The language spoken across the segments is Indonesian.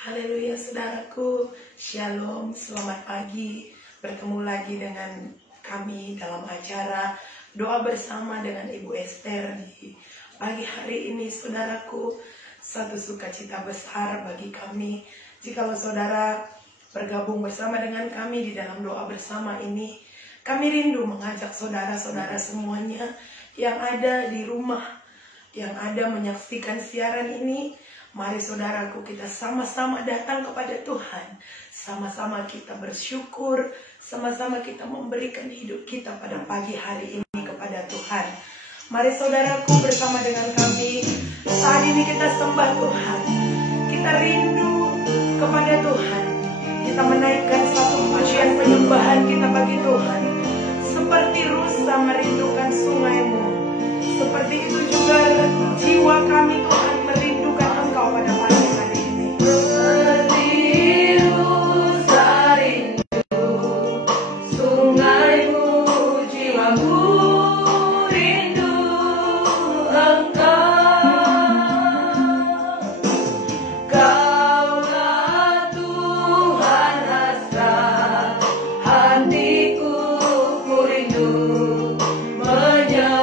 Haleluya saudaraku, Shalom, selamat pagi. Bertemu lagi dengan kami dalam acara doa bersama dengan Ibu Esther di pagi hari ini. Saudaraku, satu sukacita besar bagi kami jikalau saudara bergabung bersama dengan kami di dalam doa bersama ini. Kami rindu mengajak saudara-saudara semuanya yang ada di rumah, yang ada menyaksikan siaran ini. Mari saudaraku, kita sama-sama datang kepada Tuhan. Sama-sama kita bersyukur, sama-sama kita memberikan hidup kita pada pagi hari ini kepada Tuhan. Mari saudaraku, bersama dengan kami saat ini kita sembah Tuhan. Kita rindu kepada Tuhan. Kita menaikkan satu pujian penyembahan kita bagi Tuhan. Seperti rusa merindukan sungaimu, seperti itu juga jiwa kami Tuhan merindukan Engkau pada pagi hari ini. Seperti rusa rindu sungaimu, jiwamu rindu Engkau. Kaulah Tuhan hasrat hatiku, ku rindu menyembahmu.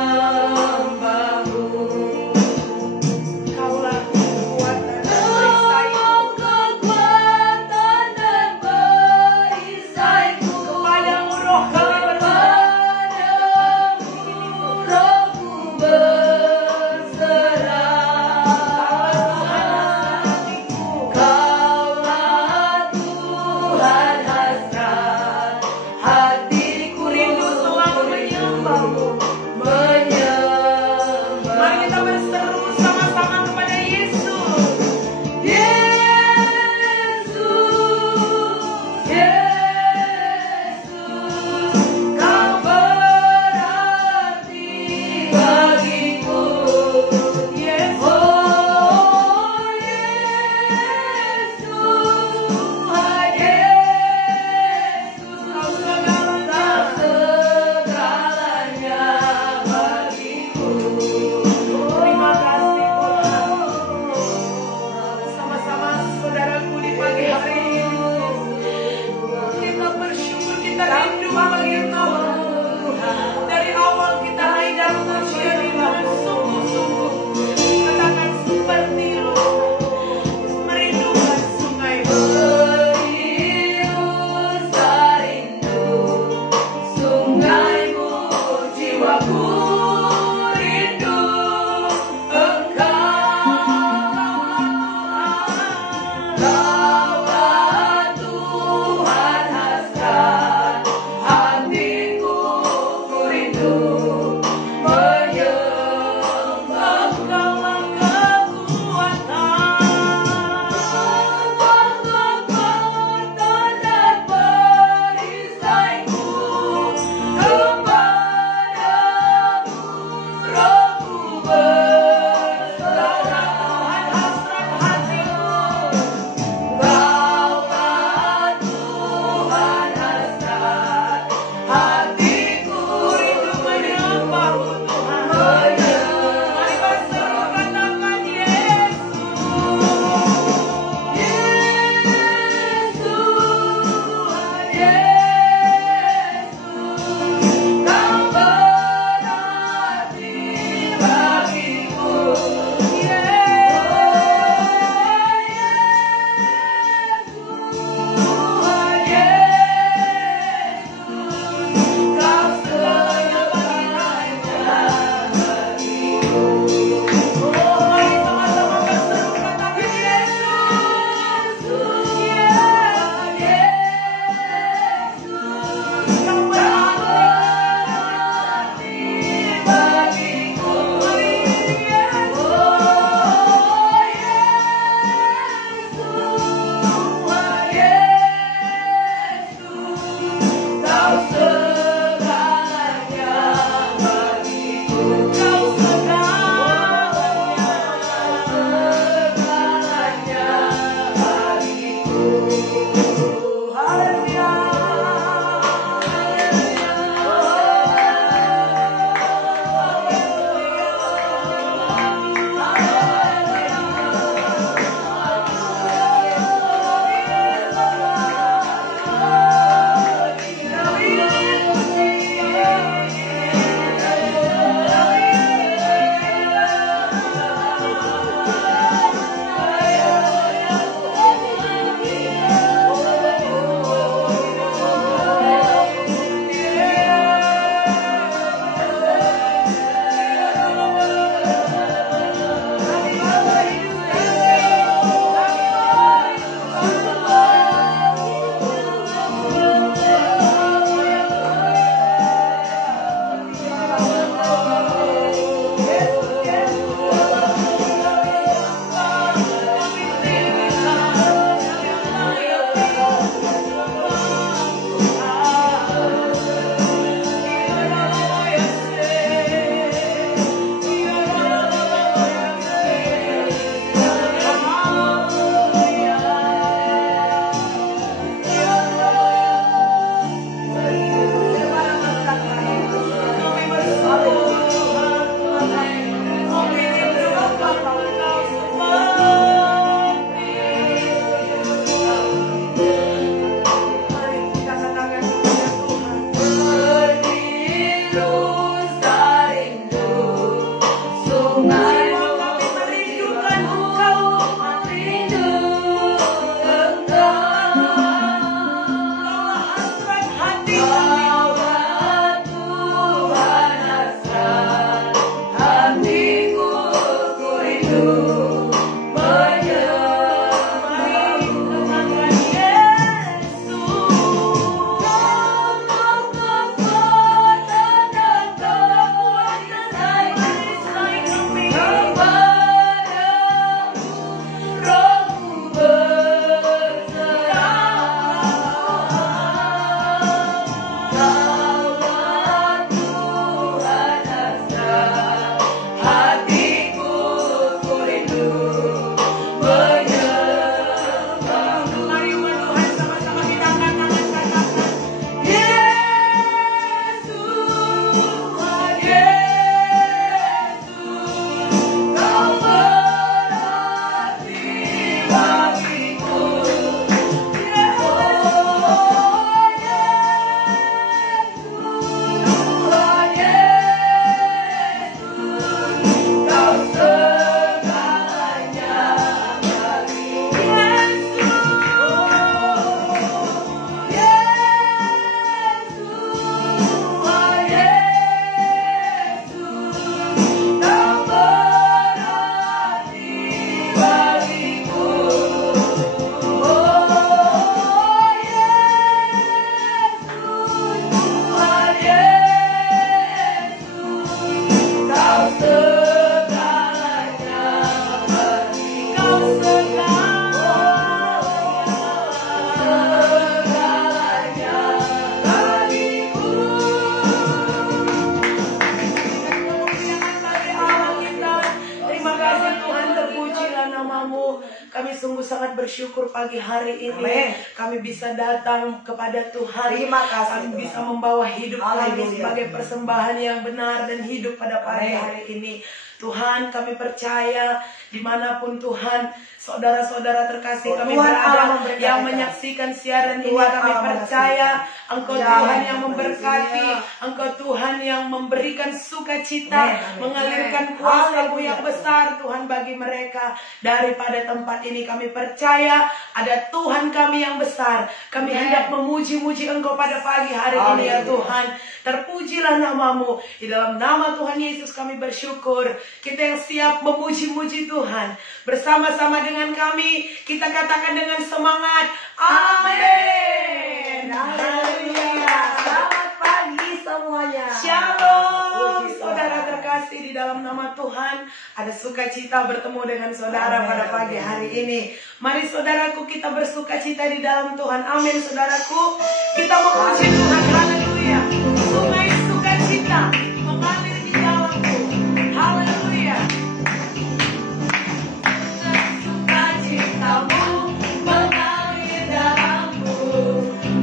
namamu. Kami sungguh sangat bersyukur pagi hari ini. Amin. Kami bisa datang kepada Tuhan. Terima kasih, Kami Tuhan. bisa membawa hidup kami Haleluya. sebagai persembahan yang benar dan hidup pada pagi Amin. hari ini. Tuhan, kami percaya dimanapun Tuhan, saudara-saudara terkasih kami Tuhan Allah berada memberkati yang kami. menyaksikan siaran ini, Tuhan kami Allah percaya mengasihi. Engkau Ya, Tuhan amin. yang memberkati, Haleluya. Engkau Tuhan yang memberikan sukacita, Amin, amin. mengalirkan Amin. kuasa-Mu Haleluya. yang besar Tuhan bagi mereka. Daripada tempat ini kami percaya ada Tuhan kami yang besar. Kami Amin. hendak memuji-muji Engkau pada pagi hari ini ya Haleluya. Tuhan. Terpujilah namamu. Di dalam nama Tuhan Yesus kami bersyukur. Kita yang siap memuji-muji Tuhan. Bersama-sama dengan kami, kita katakan dengan semangat. Amin. Haleluya. Selamat pagi semuanya. Shalom. Puji Tuhan. Saudara terkasih, di dalam nama Tuhan ada sukacita bertemu dengan saudara Amin. pada pagi hari ini. Mari saudaraku, kita bersukacita di dalam Tuhan. Amin saudaraku. Kita memuji Tuhan. Haleluya. Sungai sukacita mengalir di dalamku. Haleluya. Sukacitamu mengalir dalamku.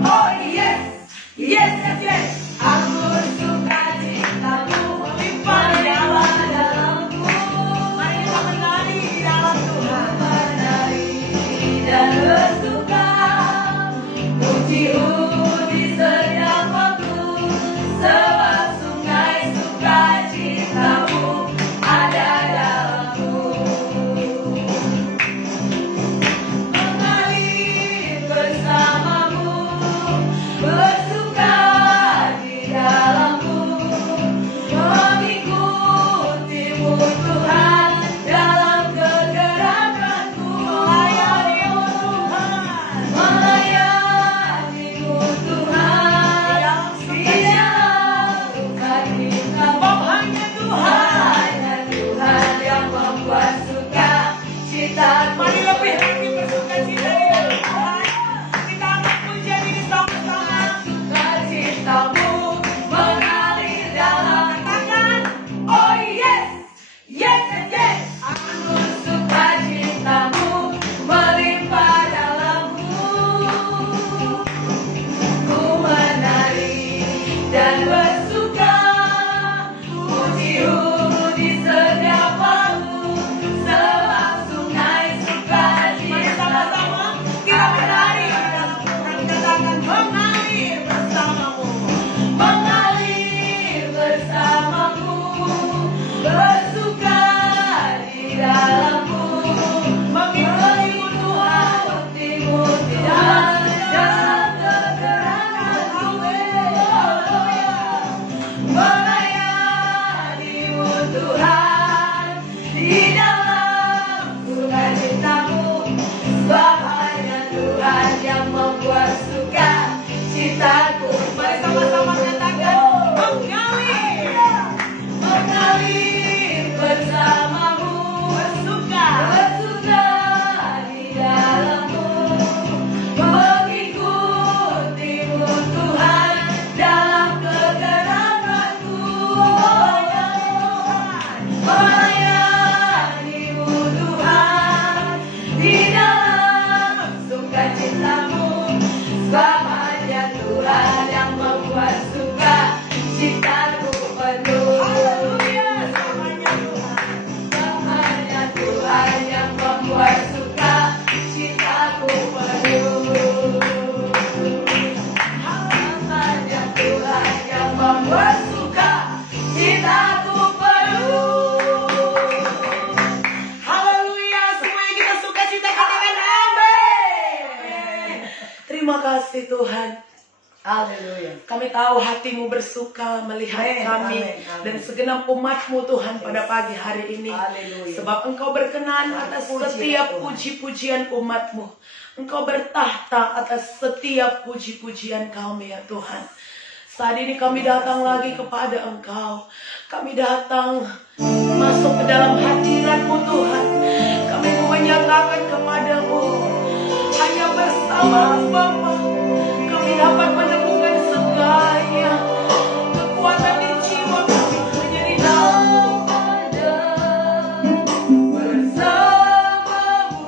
Oh yes, yes, yes, yes. Aku sukacitamu melimpah dalam dalamku. Mari kita menari di dalam Tuhan. Menari dan bersuka, puji-puji setiap waktu, sebab sungai sukacitamu ada dalamku. Mengalir bersamamu, bersuka di dalamku, mengikutimu Tuhan dalam kegerakanku. Melayanimu Tuhan, melayanimu Tuhan di dalam sukacita. Sebab hanya Tuhan yang membuat sukacita. Mari lebih lagi bersukacita di dalam Tuhan. Kita akan menjadi bersama-sama. Sukacitamu mengalir dalam, katakan, oh yes, yes, yes. Aku sukacitamu melimpah dalamku. Ku menari dan bersuka, puji-puji setiap waktu, sebab sungai sukacita. Sama-sama kita menari dalam Tuhan. Katakan mengalir bersamamu, mengalir bersamamu, bersuka di dalamku, mengikutimu Tuhan, mengikutimu Tuhan dalam kegerakanku. Melayanimu Tuhan di dalam sukacitamu, sebab hanya Tuhan yang membuat sukacitaku. Mari sama-sama katakan mengalir, mengalir bersamamu, bersuka di dalammu, mengikutimu Tuhan dalam kegerakanku. Melayanimu Tuhan di dalam sukacitamu, sebab hanya Tuhan yang membuat sukacitaku penuh. Haleluya, hanya Tuhan, hanya Tuhan yang membuat sukacitaku penuh. Hanya Tuhan yang membuat sukacitaku penuh. Haleluya, semuanya kita sukacita, katakan amin. Terima kasih Tuhan. Haleluya. Kami tahu hatimu bersuka melihat Amin, kami amin, amin. dan segenap umatmu Tuhan pada pagi hari ini. Haleluya. Sebab Engkau berkenan atas Puji setiap Tuhan. puji-pujian umatmu. Engkau bertahta atas setiap puji-pujian kami ya Tuhan. Saat ini kami datang lagi kepada Engkau. Kami datang masuk ke dalam hadirat-Mu Tuhan. Kami mau menyatakan kepadamu, hanya bersama Bapa kami dapat menemukan segalanya. Kekuatan di jiwa kami hanya di dalam-Mu. Bersamamu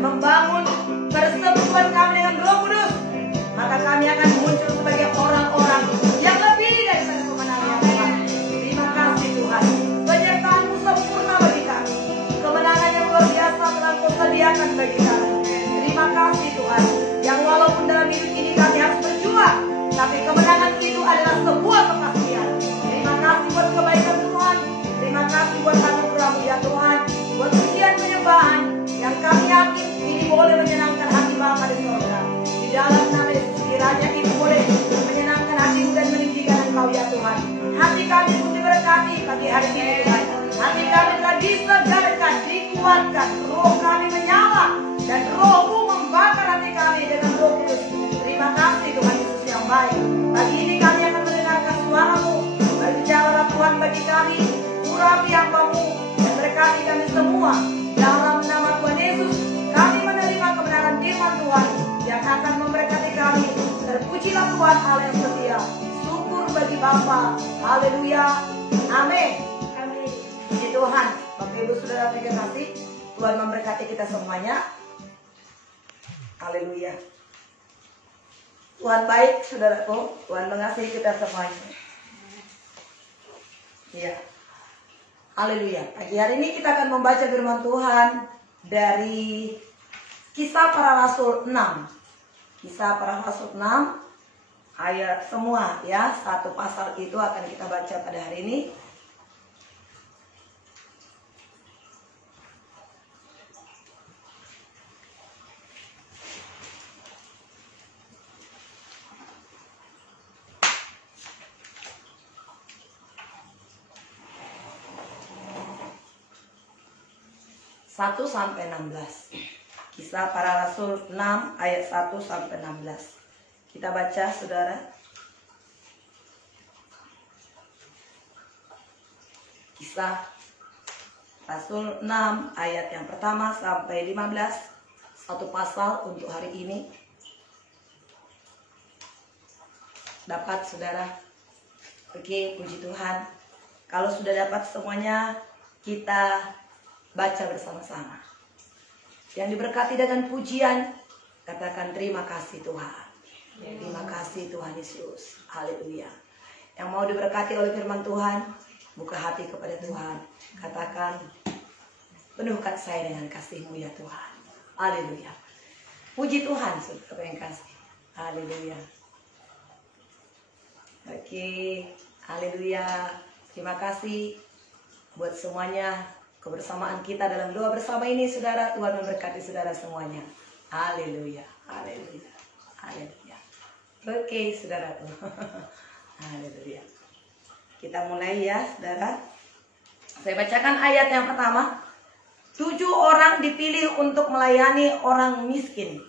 membangun persekutuan kami dengan Roh Kudus, maka kami akan muncul sebagai orang-orang yang lebih daripada kemenangan Tuhan. Terima kasih Tuhan, penyertaan-Mu sempurna bagi kami, kemenangan yang luar biasa telah Kau sediakan bagi kami. Terima kasih Tuhan, yang walaupun dalam hidup ini kami harus berjuang, tapi kemenangan itu adalah sebuah kepastian. Terima kasih buat kebaikan Tuhan, terima kasih buat anugerah-Mu ya Tuhan, buat pujian penyembahan yang kami yakin ini boleh menyenangkan hati Bapa di sorga. Di dalam nama Yesus kiranya ini boleh menyenangkan hati-Mu dan meninggikan Engkau ya Tuhan. Hati kami pun diberkati pagi hari ini Tuhan. Hati kami telah disegarkan, dikuatkan, roh kami menyala dan Roh-Mu membakar hati kami dengan Roh Kudus. Terima kasih Tuhan Yesus yang baik. Pagi ini kami akan mendengarkan suara-Mu. Berbicara Tuhan bagi kami, urapi hamba-Mu dan berkati kami semua. Dalam nama Tuhan Yesus, kami menerima kebenaran firman Tuhan yang akan memberkati kami. Terpujilah Tuhan Allah yang setia. Syukur bagi Bapa. Haleluya. Amin. Amin. Puji Tuhan. Bapak Ibu Saudara terima kasih. Tuhan memberkati kita semuanya. Haleluya. Tuhan baik, saudaraku. Tuhan mengasihi kita semuanya. Ya. Haleluya. Pagi hari ini kita akan membaca firman Tuhan dari Kisah Para Rasul 6. Kisah Para Rasul 6 ayat semua ya. Satu pasal itu akan kita baca pada hari ini. Satu sampai 16. Kisah Para Rasul 6 ayat 1 sampai 16. Kita baca saudara. Kisah Rasul 6 ayat yang pertama sampai 15. Satu pasal untuk hari ini. Dapat saudara? Oke, puji Tuhan. Kalau sudah dapat semuanya, kita baca bersama-sama. Yang diberkati dengan pujian, katakan terima kasih Tuhan. Terima kasih Tuhan Yesus. Haleluya. Yang mau diberkati oleh firman Tuhan, buka hati kepada Tuhan. Katakan, penuhkan saya dengan kasih-Mu ya Tuhan. Haleluya. Puji Tuhan, saudara yang kasih. Haleluya. Oke, haleluya. Terima kasih buat semuanya. Kebersamaan kita dalam doa bersama ini saudara. Tuhan memberkati saudara semuanya. Haleluya. Haleluya. Haleluya. Oke saudara. Haleluya. Kita mulai ya saudara. Saya bacakan ayat yang pertama. 7 orang dipilih untuk melayani orang miskin.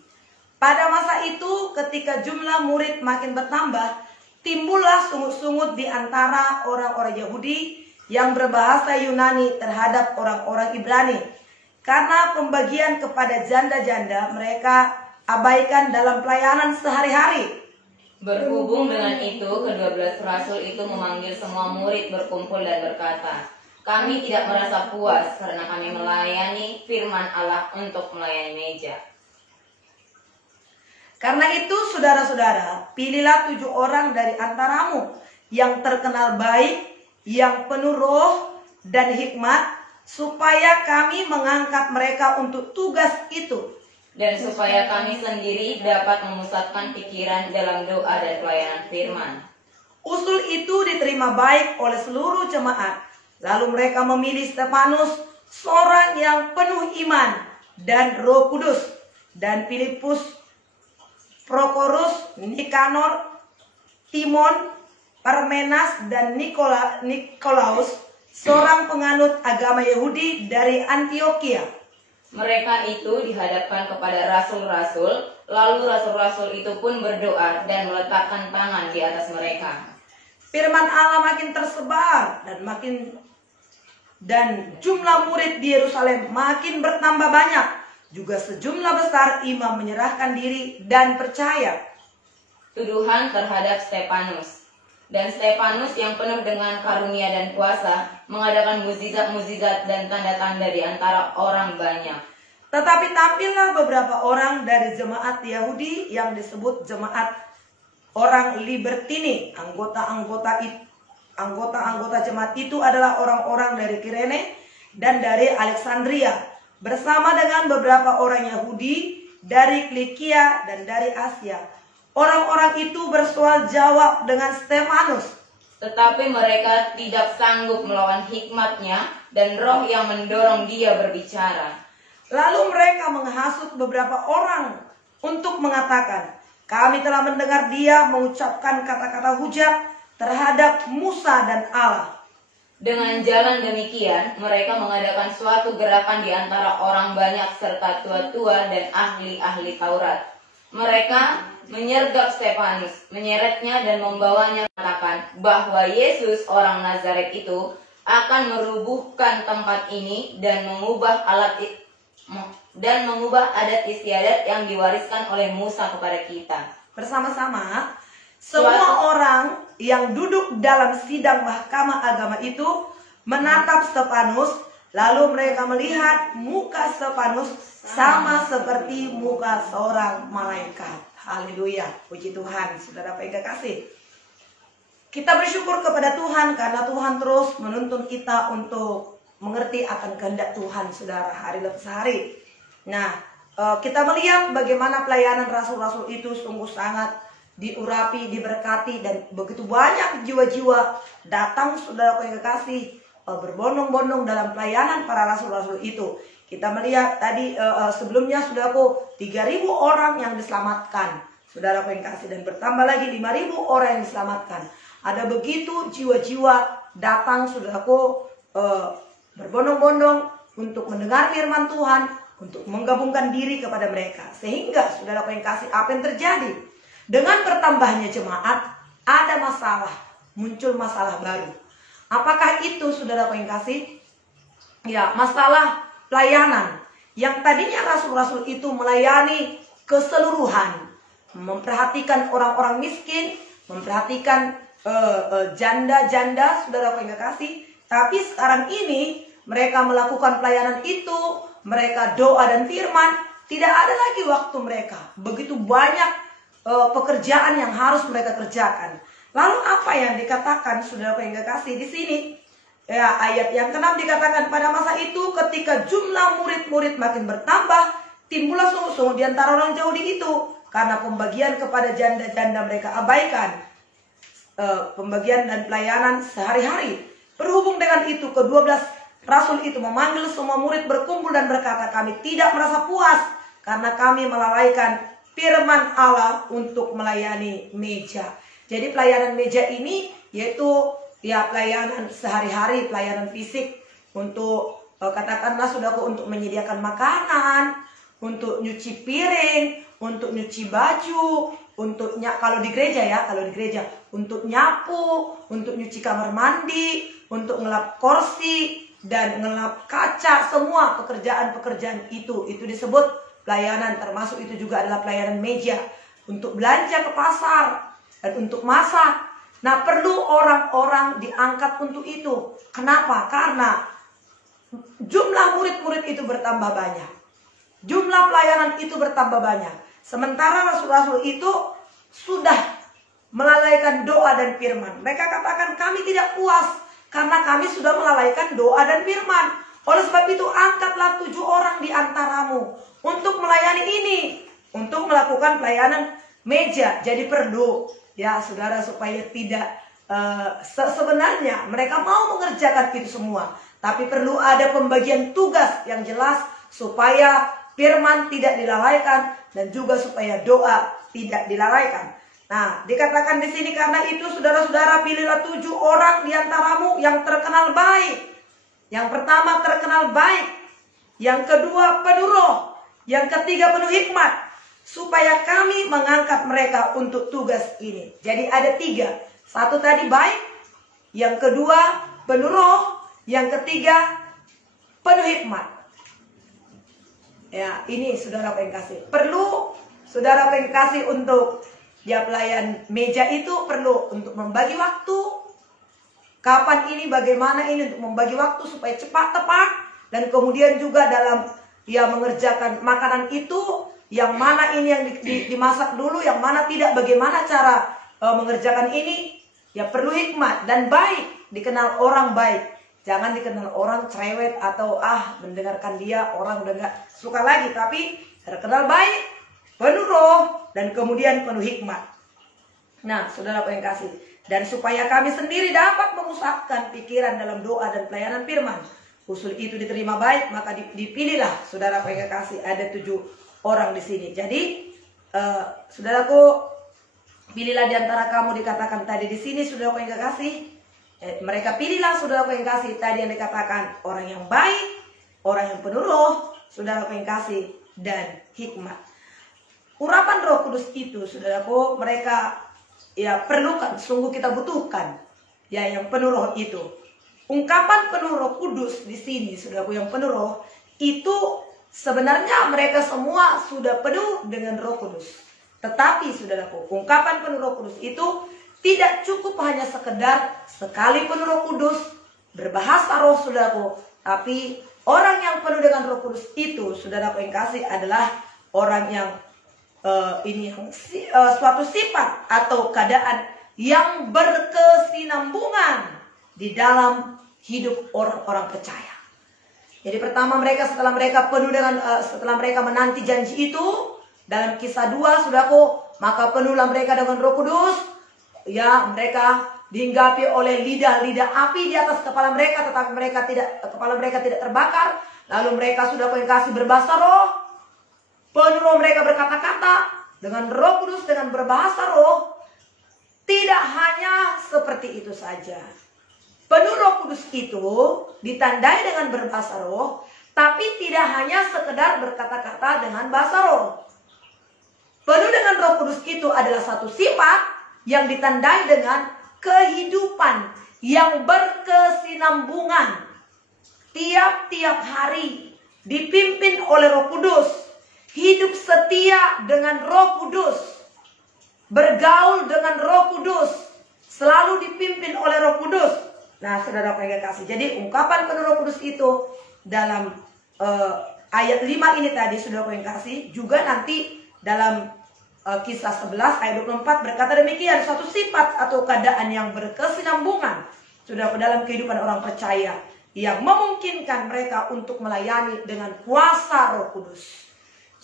Pada masa itu ketika jumlah murid makin bertambah, timbullah sungut-sungut di antara orang-orang Yahudi yang berbahasa Yunani terhadap orang-orang Ibrani. Karena pembagian kepada janda-janda mereka abaikan dalam pelayanan sehari-hari. Berhubung dengan itu, ke-12 rasul itu memanggil semua murid berkumpul dan berkata, kami tidak merasa puas karena kami melayani firman Allah untuk melayani meja. Karena itu saudara-saudara, pilihlah 7 orang dari antaramu yang terkenal baik, yang penuh roh dan hikmat, supaya kami mengangkat mereka untuk tugas itu. Dan supaya kami sendiri dapat memusatkan pikiran dalam doa dan pelayanan firman. Usul itu diterima baik oleh seluruh jemaat. Lalu mereka memilih Stefanus, seorang yang penuh iman dan Roh Kudus, dan Filipus, Prokorus, Nikanor, Timon, Parmenas, dan Nikolaus, seorang penganut agama Yahudi dari Antioquia. Mereka itu dihadapkan kepada rasul-rasul, lalu rasul-rasul itu pun berdoa dan meletakkan tangan di atas mereka. Firman Allah makin tersebar dan jumlah murid di Yerusalem makin bertambah banyak. Juga sejumlah besar imam menyerahkan diri dan percaya. Tuduhan terhadap Stefanus. Dan Stefanus yang penuh dengan karunia dan kuasa mengadakan mukjizat-mukjizat dan tanda-tanda di antara orang banyak. Tetapi tampillah beberapa orang dari jemaat Yahudi yang disebut jemaat orang Libertini. Anggota jemaat itu adalah orang-orang dari Kirene dan dari Alexandria, bersama dengan beberapa orang Yahudi dari Kilikia dan dari Asia. Orang-orang itu bersoal jawab dengan Stefanus. Tetapi mereka tidak sanggup melawan hikmatnya dan roh yang mendorong dia berbicara. Lalu mereka menghasut beberapa orang untuk mengatakan, kami telah mendengar dia mengucapkan kata-kata hujat terhadap Musa dan Allah. Dengan jalan demikian, mereka mengadakan suatu gerakan di antara orang banyak serta tua-tua dan ahli-ahli Taurat. Mereka menyergap Stefanus, menyeretnya dan membawanya, mengatakan bahwa Yesus orang Nazaret itu akan merubuhkan tempat ini dan mengubah adat istiadat yang diwariskan oleh Musa kepada kita. Bersama-sama, semua orang yang duduk dalam sidang mahkamah agama itu menatap Stefanus, lalu mereka melihat muka Stefanus sama seperti muka seorang malaikat. Haleluya, puji Tuhan. Saudara kekasih, kita bersyukur kepada Tuhan karena Tuhan terus menuntun kita untuk mengerti akan kehendak Tuhan, saudara, hari lepas hari. Nah, kita melihat bagaimana pelayanan rasul-rasul itu sungguh sangat diurapi, diberkati, dan begitu banyak jiwa-jiwa datang, saudara yang kekasih, berbondong-bondong dalam pelayanan para rasul-rasul itu. Kita melihat tadi sebelumnya, saudaraku, 3.000 orang yang diselamatkan, saudara yang kekasih, dan bertambah lagi 5.000 orang yang diselamatkan. Ada begitu jiwa-jiwa datang, saudaraku, berbondong-bondong untuk mendengar firman Tuhan, untuk menggabungkan diri kepada mereka. Sehingga, saudara yang kasih, apa yang terjadi? Dengan bertambahnya jemaat, ada masalah, muncul masalah baru. Apakah itu, saudara yang kasih? Ya, masalah pelayanan. Yang tadinya rasul-rasul itu melayani keseluruhan, memperhatikan orang-orang miskin, memperhatikan janda-janda, saudara yang kasih. Tapi sekarang ini mereka melakukan pelayanan itu, mereka doa dan firman, tidak ada lagi waktu mereka. Begitu banyak pekerjaan yang harus mereka kerjakan. Lalu apa yang dikatakan, saudara yang kekasih, di sini? Ya, ayat yang ke-6 dikatakan, pada masa itu ketika jumlah murid-murid makin bertambah, timbullah sungguh-sungguh di antara orang Yahudi itu, karena pembagian kepada janda-janda mereka abaikan, pembagian dan pelayanan sehari-hari. Berhubung dengan itu, ke-12 rasul itu memanggil semua murid berkumpul dan berkata, kami tidak merasa puas karena kami melalaikan firman Allah untuk melayani meja. Jadi pelayanan meja ini yaitu ya pelayanan sehari-hari, pelayanan fisik untuk katakanlah saudaraku, untuk menyediakan makanan, untuk nyuci piring, untuk nyuci baju, untuk kalau di gereja ya, untuk nyapu, untuk nyuci kamar mandi, untuk ngelap kursi dan ngelap kaca, semua pekerjaan-pekerjaan itu disebut pelayanan, termasuk itu juga adalah pelayanan meja, untuk belanja ke pasar dan untuk masak. Nah, perlu orang-orang diangkat untuk itu. Kenapa? Karena jumlah murid-murid itu bertambah banyak, jumlah pelayanan itu bertambah banyak. Sementara rasul-rasul itu sudah melalaikan doa dan firman. Mereka katakan, kami tidak puas karena kami sudah melalaikan doa dan firman. Oleh sebab itu, angkatlah 7 orang di antaramu untuk melayani ini, untuk melakukan pelayanan meja. Jadi perlu ya saudara, supaya tidak sebenarnya mereka mau mengerjakan itu semua, tapi perlu ada pembagian tugas yang jelas supaya firman tidak dilalaikan dan juga supaya doa tidak dilalaikan. Nah, dikatakan di sini, karena itu saudara-saudara, pilihlah 7 orang di antaramu yang terkenal baik. Yang pertama terkenal baik, yang kedua penuh roh, yang ketiga penuh hikmat, supaya kami mengangkat mereka untuk tugas ini. Jadi ada 3. Satu tadi baik, yang kedua penuh roh, yang ketiga penuh hikmat. Ya, ini saudara yang kasih. Perlu saudara yang kasih untuk ya pelayan meja itu perlu untuk membagi waktu. Kapan ini, bagaimana ini untuk membagi waktu supaya cepat tepat, dan kemudian juga dalam ya mengerjakan makanan itu, yang mana ini yang dimasak dulu, yang mana tidak, bagaimana cara mengerjakan ini, ya perlu hikmat dan baik, dikenal orang baik. Jangan dikenal orang cerewet atau mendengarkan dia orang udah gak suka lagi, tapi terkenal baik, penuh roh, dan kemudian penuh hikmat. Nah, saudara yang kasih, dan supaya kami sendiri dapat memusatkan pikiran dalam doa dan pelayanan firman, usul itu diterima baik, maka dipilihlah saudara yang kasih. Ada 7 orang di sini. Jadi, saudaraku, pilihlah di antara kamu, dikatakan tadi di sini, saudara yang kasih. Mereka pilihlah saudara yang kasih tadi yang dikatakan orang yang baik, orang yang penuh roh, saudara yang kasih, dan hikmat. Urapan Roh Kudus itu, saudaraku, mereka ya perlukan, sungguh kita butuhkan, ya yang penuh roh itu. Ungkapan penuh Roh Kudus di sini, saudaraku, yang penuh roh itu sebenarnya mereka semua sudah penuh dengan Roh Kudus. Tetapi, saudaraku, ungkapan penuh Roh Kudus itu tidak cukup hanya sekedar sekali penuh Roh Kudus, berbahasa roh, saudaraku. Tapi orang yang penuh dengan Roh Kudus itu, saudaraku yang kasih, adalah orang yang suatu sifat atau keadaan yang berkesinambungan di dalam hidup orang-orang percaya. Jadi pertama mereka setelah mereka penuh dengan setelah mereka menanti janji itu dalam Kisah 2, saudaraku, maka penuhlah mereka dengan Roh Kudus. Ya, mereka dihinggapi oleh lidah-lidah api di atas kepala mereka, tetapi kepala mereka tidak terbakar. Lalu mereka sudah kasih berbahasa roh. Penuh roh, mereka berkata-kata dengan Roh Kudus, dengan berbahasa roh. Tidak hanya seperti itu saja. Penuh Roh Kudus itu ditandai dengan berbahasa roh, tapi tidak hanya sekedar berkata-kata dengan bahasa roh. Penuh dengan Roh Kudus itu adalah satu sifat yang ditandai dengan kehidupan yang berkesinambungan. Tiap-tiap hari dipimpin oleh Roh Kudus. Hidup setia dengan Roh Kudus. Bergaul dengan Roh Kudus. Selalu dipimpin oleh Roh Kudus. Nah, saudara yang kasih. Jadi ungkapan penuh Roh Kudus itu dalam ayat 5 ini tadi, saudara yang kasih, juga nanti dalam Kisah 11 ayat 24 berkata demikian, suatu sifat atau keadaan yang berkesinambungan sudah dalam kehidupan orang percaya yang memungkinkan mereka untuk melayani dengan kuasa Roh Kudus.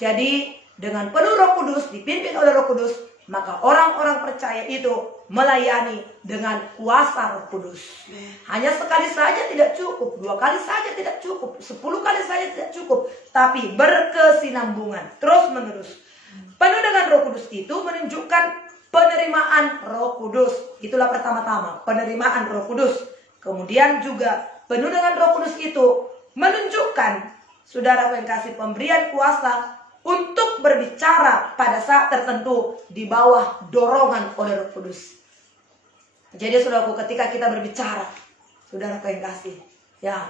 Jadi dengan penuh Roh Kudus, dipimpin oleh Roh Kudus, maka orang-orang percaya itu melayani dengan kuasa Roh Kudus. Hanya sekali saja tidak cukup, 2 kali saja tidak cukup, 10 kali saja tidak cukup, tapi berkesinambungan terus menerus. Penuh dengan Roh Kudus itu menunjukkan penerimaan Roh Kudus. Itulah pertama-tama, penerimaan Roh Kudus. Kemudian juga penuh dengan Roh Kudus itu menunjukkan, saudara yang kasih, pemberian kuasa untuk berbicara pada saat tertentu di bawah dorongan oleh Roh Kudus. Jadi saudaraku, ketika kita berbicara, saudara yang kasih, ya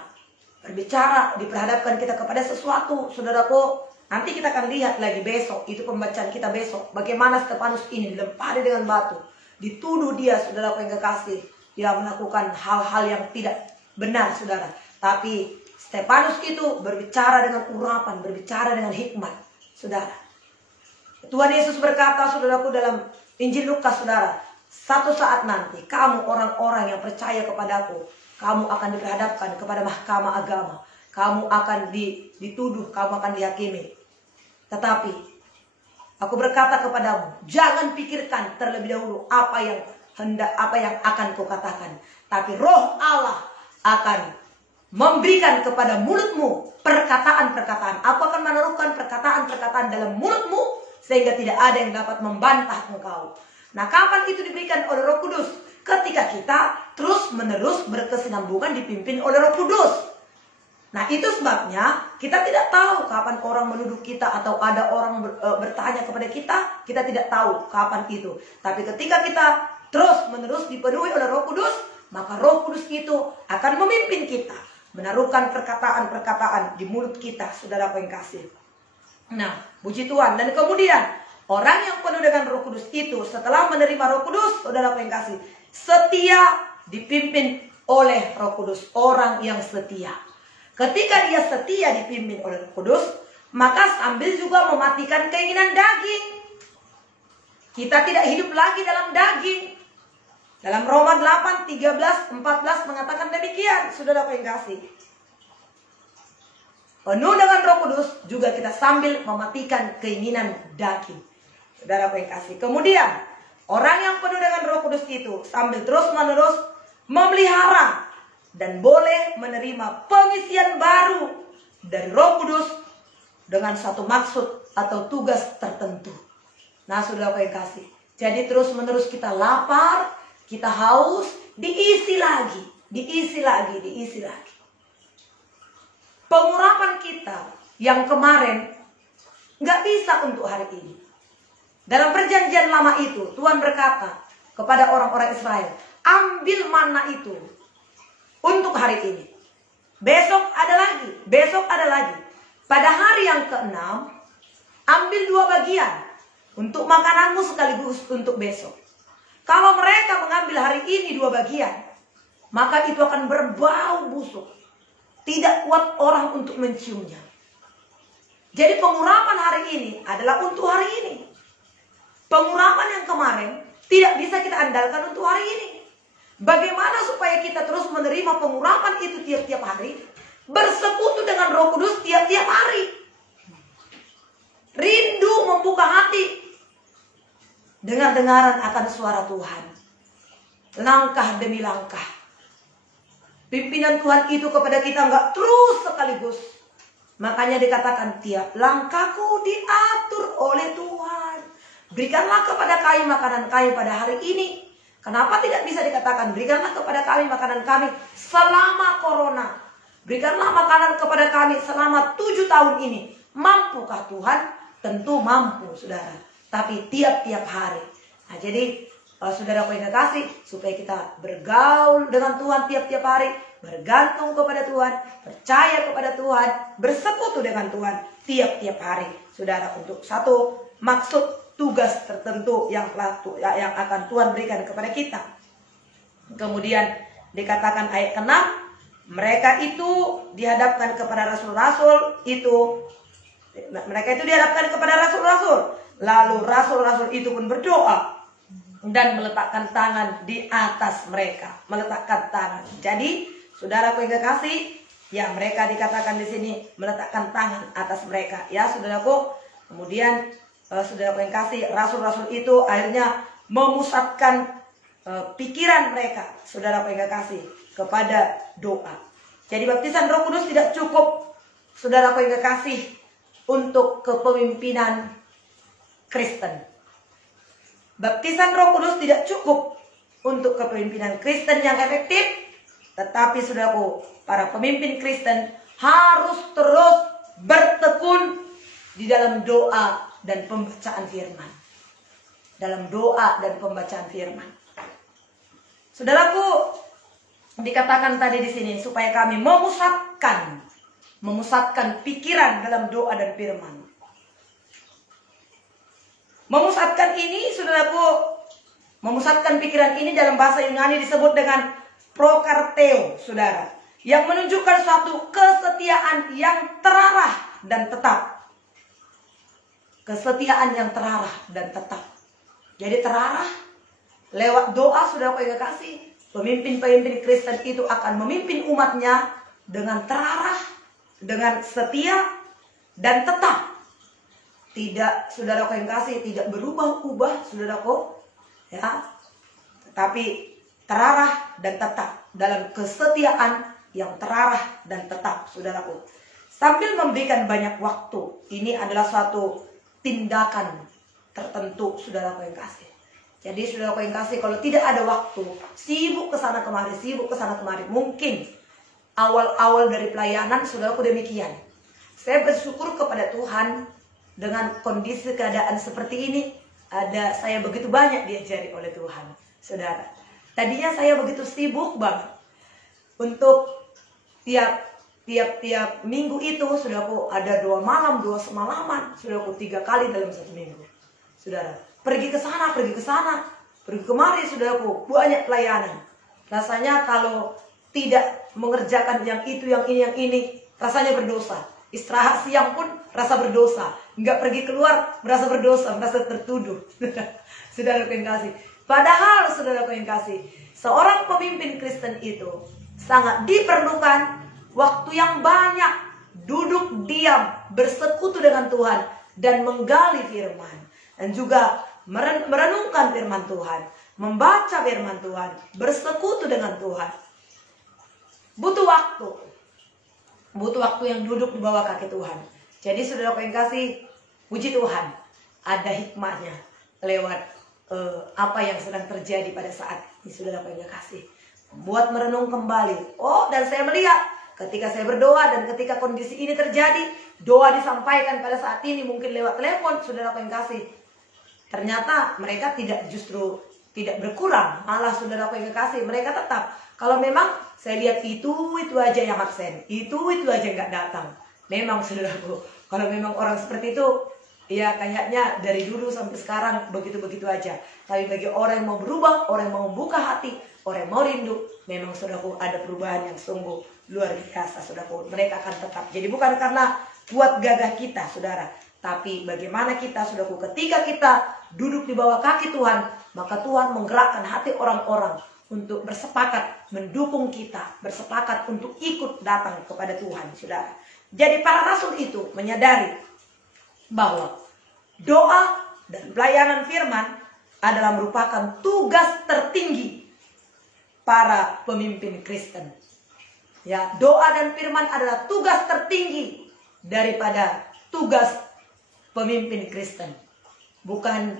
berbicara diperhadapkan kita kepada sesuatu, saudaraku. Nanti kita akan lihat lagi besok, itu pembacaan kita besok, bagaimana Stefanus ini dilempari dengan batu, dituduh dia, saudara yang kekasih, dia melakukan hal-hal yang tidak benar, saudara. Tapi Stefanus itu berbicara dengan urapan, berbicara dengan hikmat, saudara. Tuhan Yesus berkata, saudaraku, dalam Injil Lukas, saudara, satu saat nanti kamu orang-orang yang percaya kepadaku, kamu akan diperhadapkan kepada mahkamah agama, kamu akan dituduh, kamu akan dihakimi. Tetapi aku berkata kepadamu, jangan pikirkan terlebih dahulu apa yang akan kau katakan, tapi Roh Allah akan memberikan kepada mulutmu perkataan-perkataan. Aku akan menaruhkan perkataan-perkataan dalam mulutmu sehingga tidak ada yang dapat membantah engkau. Nah, kapan itu diberikan oleh Roh Kudus? Ketika kita terus-menerus berkesinambungan dipimpin oleh Roh Kudus. Nah, itu sebabnya kita tidak tahu kapan orang menuduh kita atau ada orang bertanya kepada kita, kita tidak tahu kapan itu. Tapi ketika kita terus-menerus dipenuhi oleh Roh Kudus, maka Roh Kudus itu akan memimpin kita, menaruhkan perkataan-perkataan di mulut kita, saudara yang kasih. Nah, puji Tuhan. Dan kemudian orang yang penuh dengan Roh Kudus itu setelah menerima Roh Kudus, saudara yang kasih, setia dipimpin oleh Roh Kudus, orang yang setia. Ketika dia setia dipimpin oleh Roh Kudus, maka sambil juga mematikan keinginan daging. Kita tidak hidup lagi dalam daging. Dalam Roma 8, 13, 14 mengatakan demikian, saudara yang kasih. Penuh dengan Roh Kudus juga kita sambil mematikan keinginan daging. Saudara yang kasih. Kemudian, orang yang penuh dengan Roh Kudus itu sambil terus-menerus memelihara dan boleh menerima pengisian baru dari Roh Kudus dengan satu maksud atau tugas tertentu. Nah, saudara yang kasih. Jadi terus-menerus kita lapar, kita haus, diisi lagi, diisi lagi, diisi lagi. Pengurapan kita yang kemarin nggak bisa untuk hari ini. Dalam perjanjian lama itu, Tuhan berkata kepada orang-orang Israel, ambil manna itu untuk hari ini. Besok ada lagi, besok ada lagi. Pada hari yang ke-6, ambil 2 bagian untuk makananmu sekaligus untuk besok. Kalau mereka mengambil hari ini 2 bagian, maka itu akan berbau busuk. Tidak kuat orang untuk menciumnya. Jadi pengurapan hari ini adalah untuk hari ini. Pengurapan yang kemarin tidak bisa kita andalkan untuk hari ini. Bagaimana supaya kita terus menerima pengurapan itu tiap-tiap hari? Bersekutu dengan Roh Kudus tiap-tiap hari. Rindu membuka hati. Dengar-dengaran akan suara Tuhan. Langkah demi langkah. Pimpinan Tuhan itu kepada kita enggak terus sekaligus. Makanya dikatakan tiap langkahku diatur oleh Tuhan. Berikanlah kepada kami makanan kami pada hari ini. Kenapa tidak bisa dikatakan berikanlah kepada kami makanan kami selama corona. Berikanlah makanan kepada kami selama 7 tahun ini. Mampukah Tuhan? Tentu mampu, saudara. Tapi tiap-tiap hari. Nah, jadi saudara yang kasih, supaya kita bergaul dengan Tuhan tiap-tiap hari, bergantung kepada Tuhan, percaya kepada Tuhan, bersekutu dengan Tuhan tiap-tiap hari. Saudara, untuk satu maksud tugas tertentu yang akan Tuhan berikan kepada kita. Kemudian dikatakan ayat ke-6, mereka itu dihadapkan kepada rasul-rasul itu. Mereka itu dihadapkan kepada rasul-rasul. Lalu rasul-rasul itu pun berdoa dan meletakkan tangan di atas mereka. Meletakkan tangan. Jadi, saudaraku yang kekasih, ya mereka dikatakan di sini meletakkan tangan atas mereka. Ya, saudaraku. Kemudian, saudaraku yang kasih, rasul-rasul itu akhirnya memusatkan pikiran mereka, saudaraku yang kekasih, kepada doa. Jadi, baptisan Roh Kudus tidak cukup, saudaraku yang kekasih, untuk kepemimpinan Kristen. Baptisan Roh Kudus tidak cukup untuk kepemimpinan Kristen yang efektif, tetapi saudaraku, para pemimpin Kristen harus terus bertekun di dalam doa dan pembacaan firman. Dalam doa dan pembacaan firman. Saudaraku, dikatakan tadi di sini supaya kami memusatkan pikiran dalam doa dan firman. Memusatkan ini, saudaraku, memusatkan pikiran ini dalam bahasa Yunani disebut dengan prokarteo, saudara, yang menunjukkan suatu kesetiaan yang terarah dan tetap. Kesetiaan yang terarah dan tetap. Jadi terarah lewat doa, saudaraku yang kasih, pemimpin-pemimpin Kristen itu akan memimpin umatnya dengan terarah, dengan setia dan tetap. Tidak, saudaraku yang kasih, tidak berubah-ubah, saudaraku, ya, tetapi terarah dan tetap dalam kesetiaan yang terarah dan tetap, saudaraku. Sambil memberikan banyak waktu, ini adalah suatu tindakan tertentu, saudaraku yang kasih. Jadi, saudaraku yang kasih, kalau tidak ada waktu, sibuk ke sana kemari, mungkin awal-awal dari pelayanan, saudaraku demikian. Saya bersyukur kepada Tuhan. Dengan kondisi keadaan seperti ini, saya begitu banyak diajari oleh Tuhan, saudara. Tadinya saya begitu sibuk banget untuk tiap minggu itu, saudaraku, ada 2 malam, 2 semalaman, saudaraku, 3 kali dalam 1 minggu, saudara. Pergi ke sana, pergi kemari, saudaraku, banyak pelayanan. Rasanya kalau tidak mengerjakan yang itu, yang ini, rasanya berdosa. Istirahat siang pun rasa berdosa. Nggak pergi keluar merasa berdosa, merasa tertuduh. Saudaraku yang kasih. Padahal saudaraku yang kasih, seorang pemimpin Kristen itu sangat diperlukan waktu yang banyak duduk diam, bersekutu dengan Tuhan dan menggali firman. Dan juga merenungkan firman Tuhan, membaca firman Tuhan, bersekutu dengan Tuhan. Butuh waktu. Butuh waktu yang duduk di bawah kaki Tuhan. Jadi saudaraku yang kasih, puji Tuhan, ada hikmahnya lewat apa yang sedang terjadi pada saat ini, saudaraku yang kasih. Buat merenung kembali. Oh, dan saya melihat ketika saya berdoa dan ketika kondisi ini terjadi, doa disampaikan pada saat ini mungkin lewat telepon, saudaraku yang kasih. Ternyata mereka justru tidak berkurang, malah saudaraku yang kasih, mereka tetap. Kalau memang saya lihat itu aja yang absen, itu aja nggak datang. Memang saudaraku, kalau memang orang seperti itu, ya kayaknya dari dulu sampai sekarang begitu-begitu aja. Tapi bagi orang yang mau berubah, orang yang mau membuka hati, orang yang mau rindu, memang saudaraku ada perubahan yang sungguh luar biasa saudaraku. Mereka akan tetap. Jadi bukan karena kuat gagah kita saudara, tapi bagaimana kita saudaraku ketika kita duduk di bawah kaki Tuhan, maka Tuhan menggerakkan hati orang-orang untuk bersepakat mendukung kita, bersepakat untuk ikut datang kepada Tuhan saudara. Jadi para rasul itu menyadari bahwa doa dan pelayanan firman adalah merupakan tugas tertinggi para pemimpin Kristen. Ya, doa dan firman adalah tugas tertinggi daripada tugas pemimpin Kristen. Bukan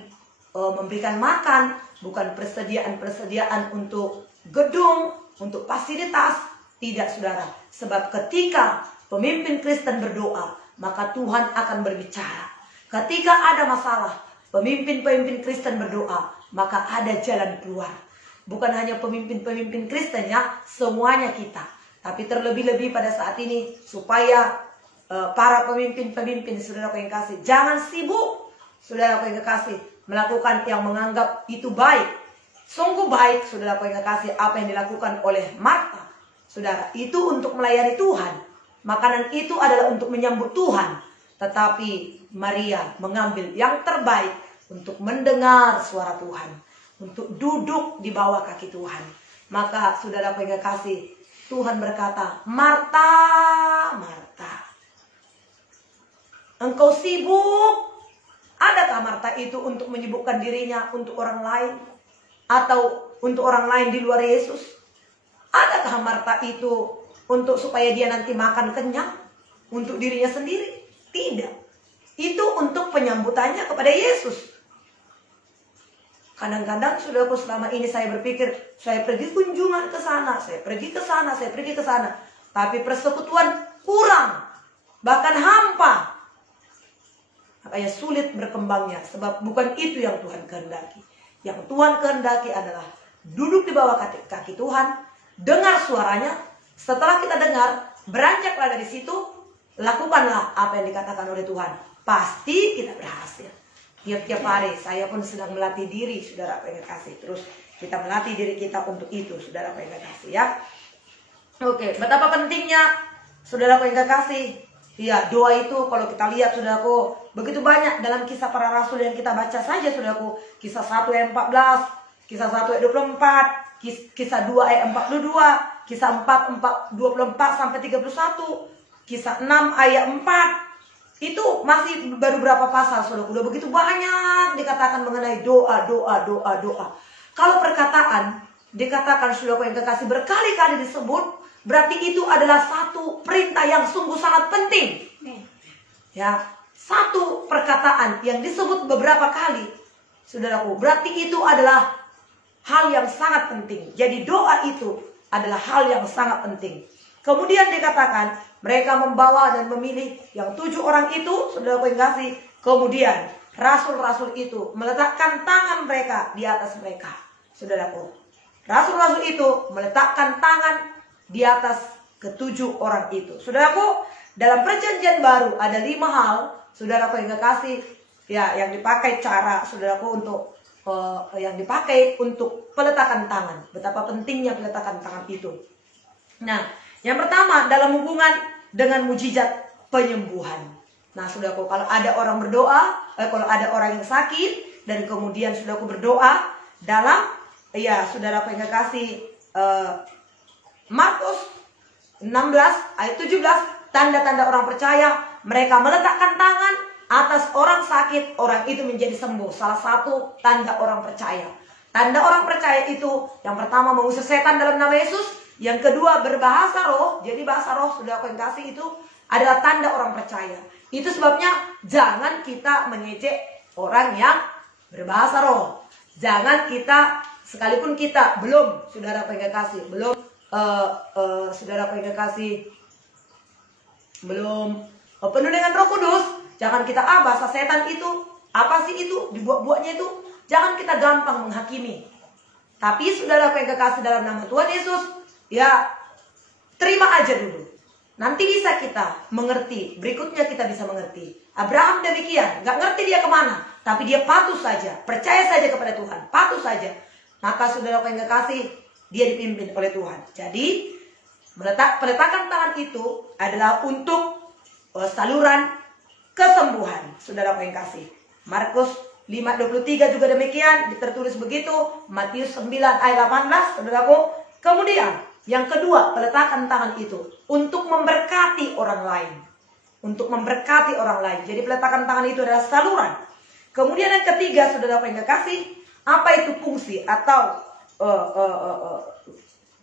memberikan makan, bukan persediaan untuk gedung, untuk fasilitas, tidak saudara. Sebab ketika pemimpin Kristen berdoa, maka Tuhan akan berbicara. Ketika ada masalah, pemimpin-pemimpin Kristen berdoa, maka ada jalan keluar. Bukan hanya pemimpin-pemimpin Kristen ya, semuanya kita. Tapi terlebih-lebih pada saat ini, supaya para pemimpin-pemimpin saudaraku yang kasih, jangan sibuk saudaraku yang kasih melakukan yang menganggap itu baik. Sungguh baik saudaraku yang kasih apa yang dilakukan oleh Marta. Saudara, itu untuk melayani Tuhan. Makanan itu adalah untuk menyambut Tuhan. Tetapi Maria mengambil yang terbaik untuk mendengar suara Tuhan, untuk duduk di bawah kaki Tuhan. Maka saudaraku yang kasih, Tuhan berkata, Marta, Marta, engkau sibuk. Adakah Marta itu untuk menyibukkan dirinya untuk orang lain? Atau untuk orang lain di luar Yesus? Adakah Marta itu untuk supaya dia nanti makan kenyang? Untuk dirinya sendiri? Tidak. Itu untuk penyambutannya kepada Yesus. Kadang-kadang saudaraku selama ini saya berpikir, saya pergi kunjungan ke sana, saya pergi ke sana, saya pergi ke sana. Tapi persekutuan kurang. Bahkan hampa. Makanya sulit berkembangnya. Sebab bukan itu yang Tuhan kehendaki. Yang Tuhan kehendaki adalah duduk di bawah kaki Tuhan, dengar suaranya. Setelah kita dengar, beranjaklah dari situ, lakukanlah apa yang dikatakan oleh Tuhan. Pasti kita berhasil. Tiap-tiap hari saya pun sedang melatih diri, saudara pengen kasih. Terus kita melatih diri kita untuk itu, saudara pengen kasih ya. Oke, betapa pentingnya saudara pengen kasih. Ya, doa itu kalau kita lihat saudaraku, begitu banyak dalam kisah para rasul yang kita baca saja saudaraku. Kisah 1 ayat 14, kisah 1 ayat 24, kisah 2 ayat 42, kisah 4 24 sampai 31, kisah 6 ayat 4. Itu masih baru berapa pasal saudaraku. Udah begitu banyak dikatakan mengenai doa. Kalau perkataan dikatakan saudaraku yang kekasih berkali-kali disebut, berarti itu adalah satu perintah yang sungguh sangat penting. Ya, satu perkataan yang disebut beberapa kali, saudaraku, berarti itu adalah hal yang sangat penting. Jadi doa itu adalah hal yang sangat penting. Kemudian dikatakan mereka membawa dan memilih yang 7 orang itu, saudaraku yang kasih. Kemudian rasul-rasul itu meletakkan tangan mereka di atas mereka, saudaraku. Rasul-rasul itu meletakkan tangan di atas ke-7 orang itu. Saudaraku, dalam perjanjian baru ada 5 hal, saudaraku yang kekasih, ya, yang dipakai cara saudaraku untuk yang dipakai untuk peletakan tangan. Betapa pentingnya peletakan tangan itu. Nah, yang pertama dalam hubungan dengan mujizat penyembuhan. Nah saudaraku, kalau ada orang berdoa, kalau ada orang yang sakit dan kemudian saudaraku berdoa dalam, ya saudaraku yang kekasih, Markus 16 ayat 17, tanda-tanda orang percaya, mereka meletakkan tangan atas orang sakit, orang itu menjadi sembuh. Salah satu tanda orang percaya. Tanda orang percaya itu, yang pertama mengusir setan dalam nama Yesus, yang kedua berbahasa roh. Jadi bahasa roh, saudaraku yang kasih, itu adalah tanda orang percaya. Itu sebabnya jangan kita mengejek orang yang berbahasa roh. Jangan kita, sekalipun kita belum, saudaraku yang kasih, belum saudaraku yang kasih, belum penuh dengan Roh Kudus, jangan kita bahasa setan itu apa sih itu, dibuat-buatnya itu, jangan kita gampang menghakimi. Tapi saudaraku yang kekasih dalam nama Tuhan Yesus, ya terima aja dulu. Nanti bisa kita mengerti, berikutnya kita bisa mengerti. Abraham demikian, gak ngerti dia kemana, tapi dia patuh saja, percaya saja kepada Tuhan, patuh saja. Maka saudaraku yang kekasih, dia dipimpin oleh Tuhan. Jadi peletakan tangan itu adalah untuk saluran kesembuhan, saudaraku yang kasih. Markus 5:23 juga demikian, tertulis begitu. Matius 9 ayat 18, saudaraku. Kemudian yang kedua, peletakan tangan itu untuk memberkati orang lain. Untuk memberkati orang lain. Jadi peletakan tangan itu adalah saluran. Kemudian yang ketiga, saudaraku yang kekasih, apa itu fungsi atau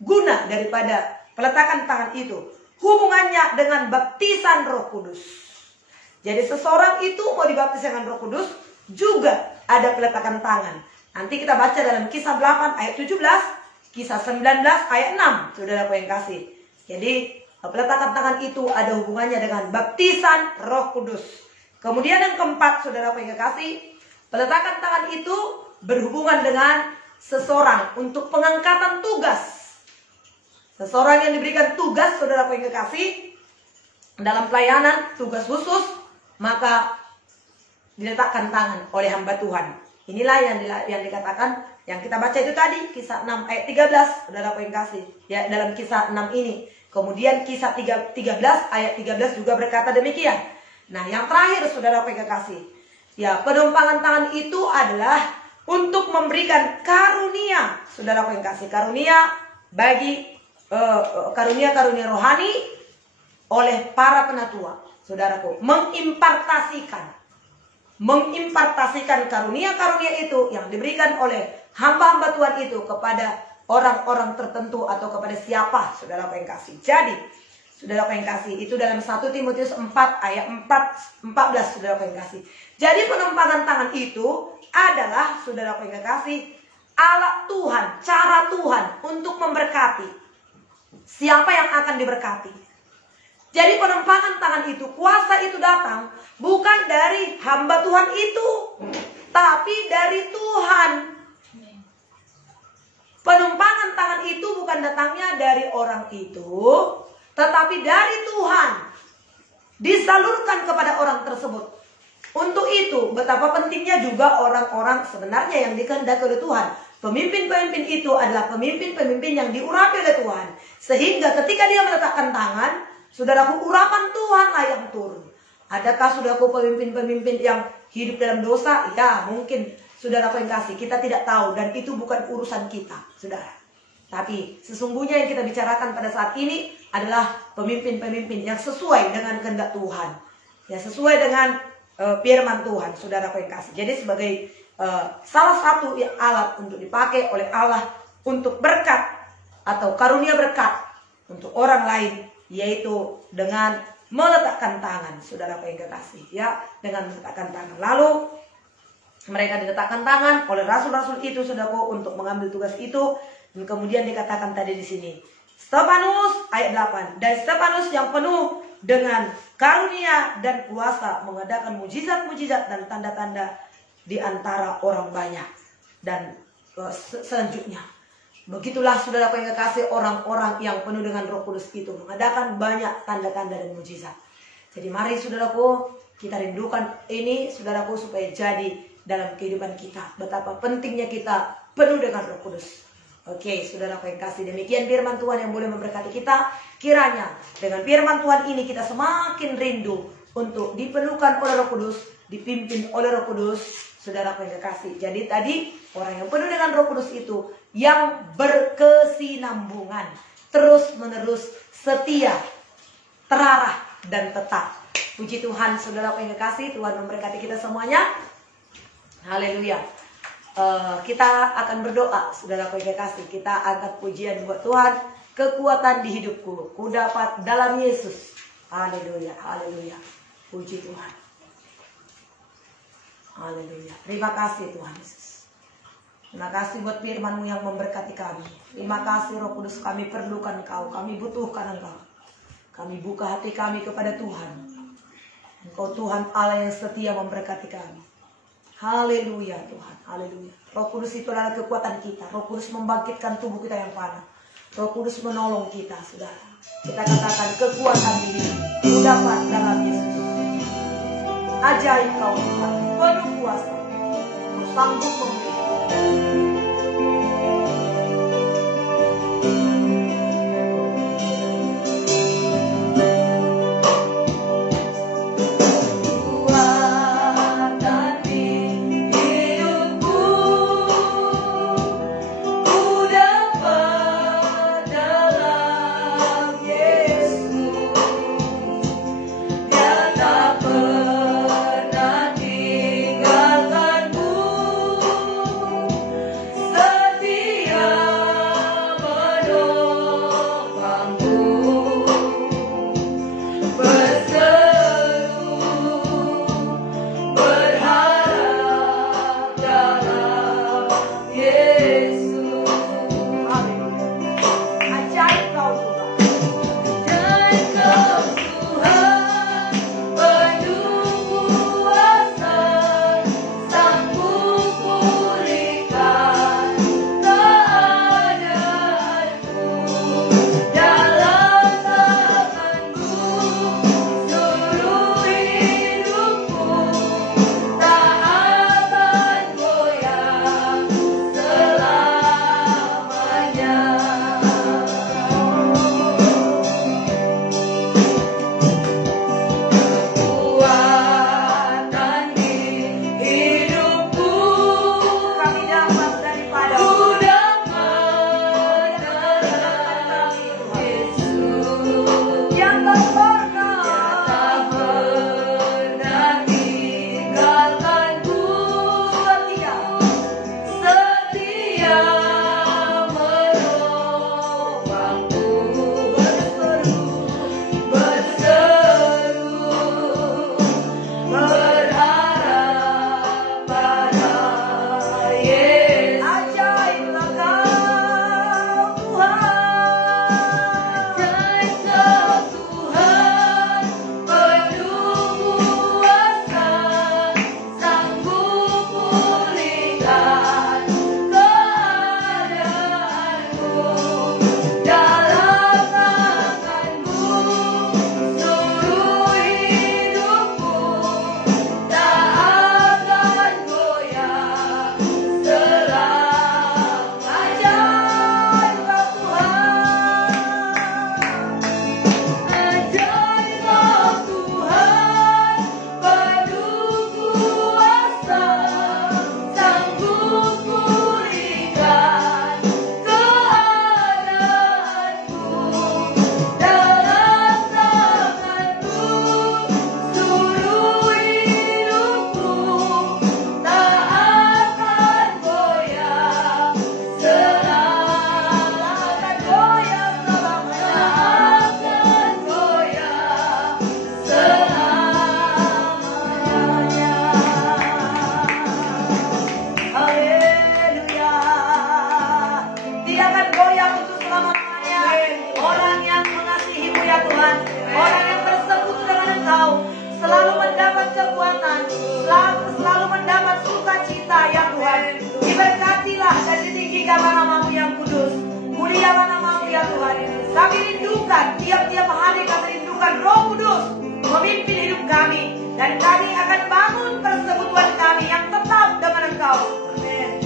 guna daripada peletakan tangan itu? Hubungannya dengan baptisan Roh Kudus. Jadi seseorang itu mau dibaptis dengan Roh Kudus, juga ada peletakan tangan. Nanti kita baca dalam Kisah 8 ayat 17, Kisah 19 ayat 6, saudaraku yang kasih. Jadi peletakan tangan itu ada hubungannya dengan baptisan Roh Kudus. Kemudian yang keempat, saudaraku yang kasih, peletakan tangan itu berhubungan dengan seseorang untuk pengangkatan tugas. Seseorang yang diberikan tugas, saudaraku yang kekasih, dalam pelayanan, tugas khusus, maka diletakkan tangan oleh hamba Tuhan. Inilah yang dikatakan, yang kita baca itu tadi, Kisah 6 ayat 13, saudaraku yang kasih. Ya, dalam Kisah 6 ini. Kemudian Kisah 13 ayat 13 juga berkata demikian. Nah, yang terakhir, saudaraku yang kasih, ya, penumpangan tangan itu adalah untuk memberikan karunia, saudaraku yang kasih, karunia bagi karunia-karunia rohani oleh para penatua, saudaraku, mengimpartasikan karunia-karunia itu yang diberikan oleh hamba-hamba Tuhan itu kepada orang-orang tertentu atau kepada siapa, saudaraku yang kasih. Jadi, saudaraku yang kasih, itu dalam 1 Timotius 4 ayat 14, saudaraku yang kasih. Jadi penumpangan tangan itu adalah, saudaraku yang kasih, alat Tuhan, cara Tuhan untuk memberkati. Siapa yang akan diberkati? Jadi penumpangan tangan itu, kuasa itu datang bukan dari hamba Tuhan itu, tapi dari Tuhan. Penumpangan tangan itu bukan datangnya dari orang itu, tetapi dari Tuhan. Disalurkan kepada orang tersebut. Untuk itu, betapa pentingnya juga orang-orang sebenarnya yang dikehendaki oleh Tuhan. Pemimpin-pemimpin itu adalah pemimpin-pemimpin yang diurapi oleh Tuhan. Sehingga ketika dia meletakkan tangan, saudaraku, urapan Tuhanlah yang turun. Adakah saudaraku pemimpin-pemimpin yang hidup dalam dosa? Ya, mungkin saudaraku yang kasih, kita tidak tahu. Dan itu bukan urusan kita, saudara. Tapi sesungguhnya yang kita bicarakan pada saat ini adalah pemimpin-pemimpin yang sesuai dengan kehendak Tuhan. Yang sesuai dengan firman Tuhan, saudaraku yang kasih. Jadi sebagai salah satu alat untuk dipakai oleh Allah untuk berkat atau karunia berkat untuk orang lain, yaitu dengan meletakkan tangan, saudaraku yang kekasih, ya, dengan meletakkan tangan. Lalu mereka diletakkan tangan oleh rasul-rasul itu, saudaraku, untuk mengambil tugas itu. Dan kemudian dikatakan tadi di sini, Stefanus ayat 8, dan Stefanus yang penuh dengan karunia dan kuasa mengadakan mujizat-mujizat dan tanda-tanda di antara orang banyak. Dan selanjutnya, begitulah saudaraku yang kekasih, orang-orang yang penuh dengan Roh Kudus itu mengadakan banyak tanda-tanda dan mujizat. Jadi mari saudaraku, kita rindukan ini, saudaraku, supaya jadi dalam kehidupan kita. Betapa pentingnya kita penuh dengan Roh Kudus. Oke, saudaraku yang kasih, demikian firman Tuhan yang boleh memberkati kita. Kiranya dengan firman Tuhan ini kita semakin rindu untuk dipenuhkan oleh Roh Kudus, dipimpin oleh Roh Kudus, saudaraku yang kekasih. Jadi tadi orang yang penuh dengan Roh Kudus itu yang berkesinambungan, terus menerus, setia, terarah dan tetap. Puji Tuhan, saudaraku yang kekasih, Tuhan memberkati kita semuanya. Haleluya. Kita akan berdoa, saudaraku yang kekasih. Kita angkat pujian buat Tuhan. Kekuatan di hidupku ku dapat dalam Yesus. Haleluya, haleluya. Puji Tuhan. Haleluya. Terima kasih Tuhan Yesus. Terima kasih buat firman-Mu yang memberkati kami. Terima kasih Roh Kudus, kami perlukan Engkau, kami butuhkan Engkau. Kami buka hati kami kepada Tuhan. Engkau Tuhan Allah yang setia memberkati kami. Haleluya Tuhan, haleluya. Roh Kudus itu adalah kekuatan kita. Roh Kudus membangkitkan tubuh kita yang panah. Roh Kudus menolong kita, saudara. Kita katakan kekuatan ini ku dapat dalam Yesus. Ajaib Kau Tuhan, penuh kuasa, Kau sanggup memberi. Kami rindukan, tiap-tiap hari kami rindukan Roh Kudus memimpin hidup kami. Dan kami akan bangun persekutuan kami yang tetap dengan Engkau.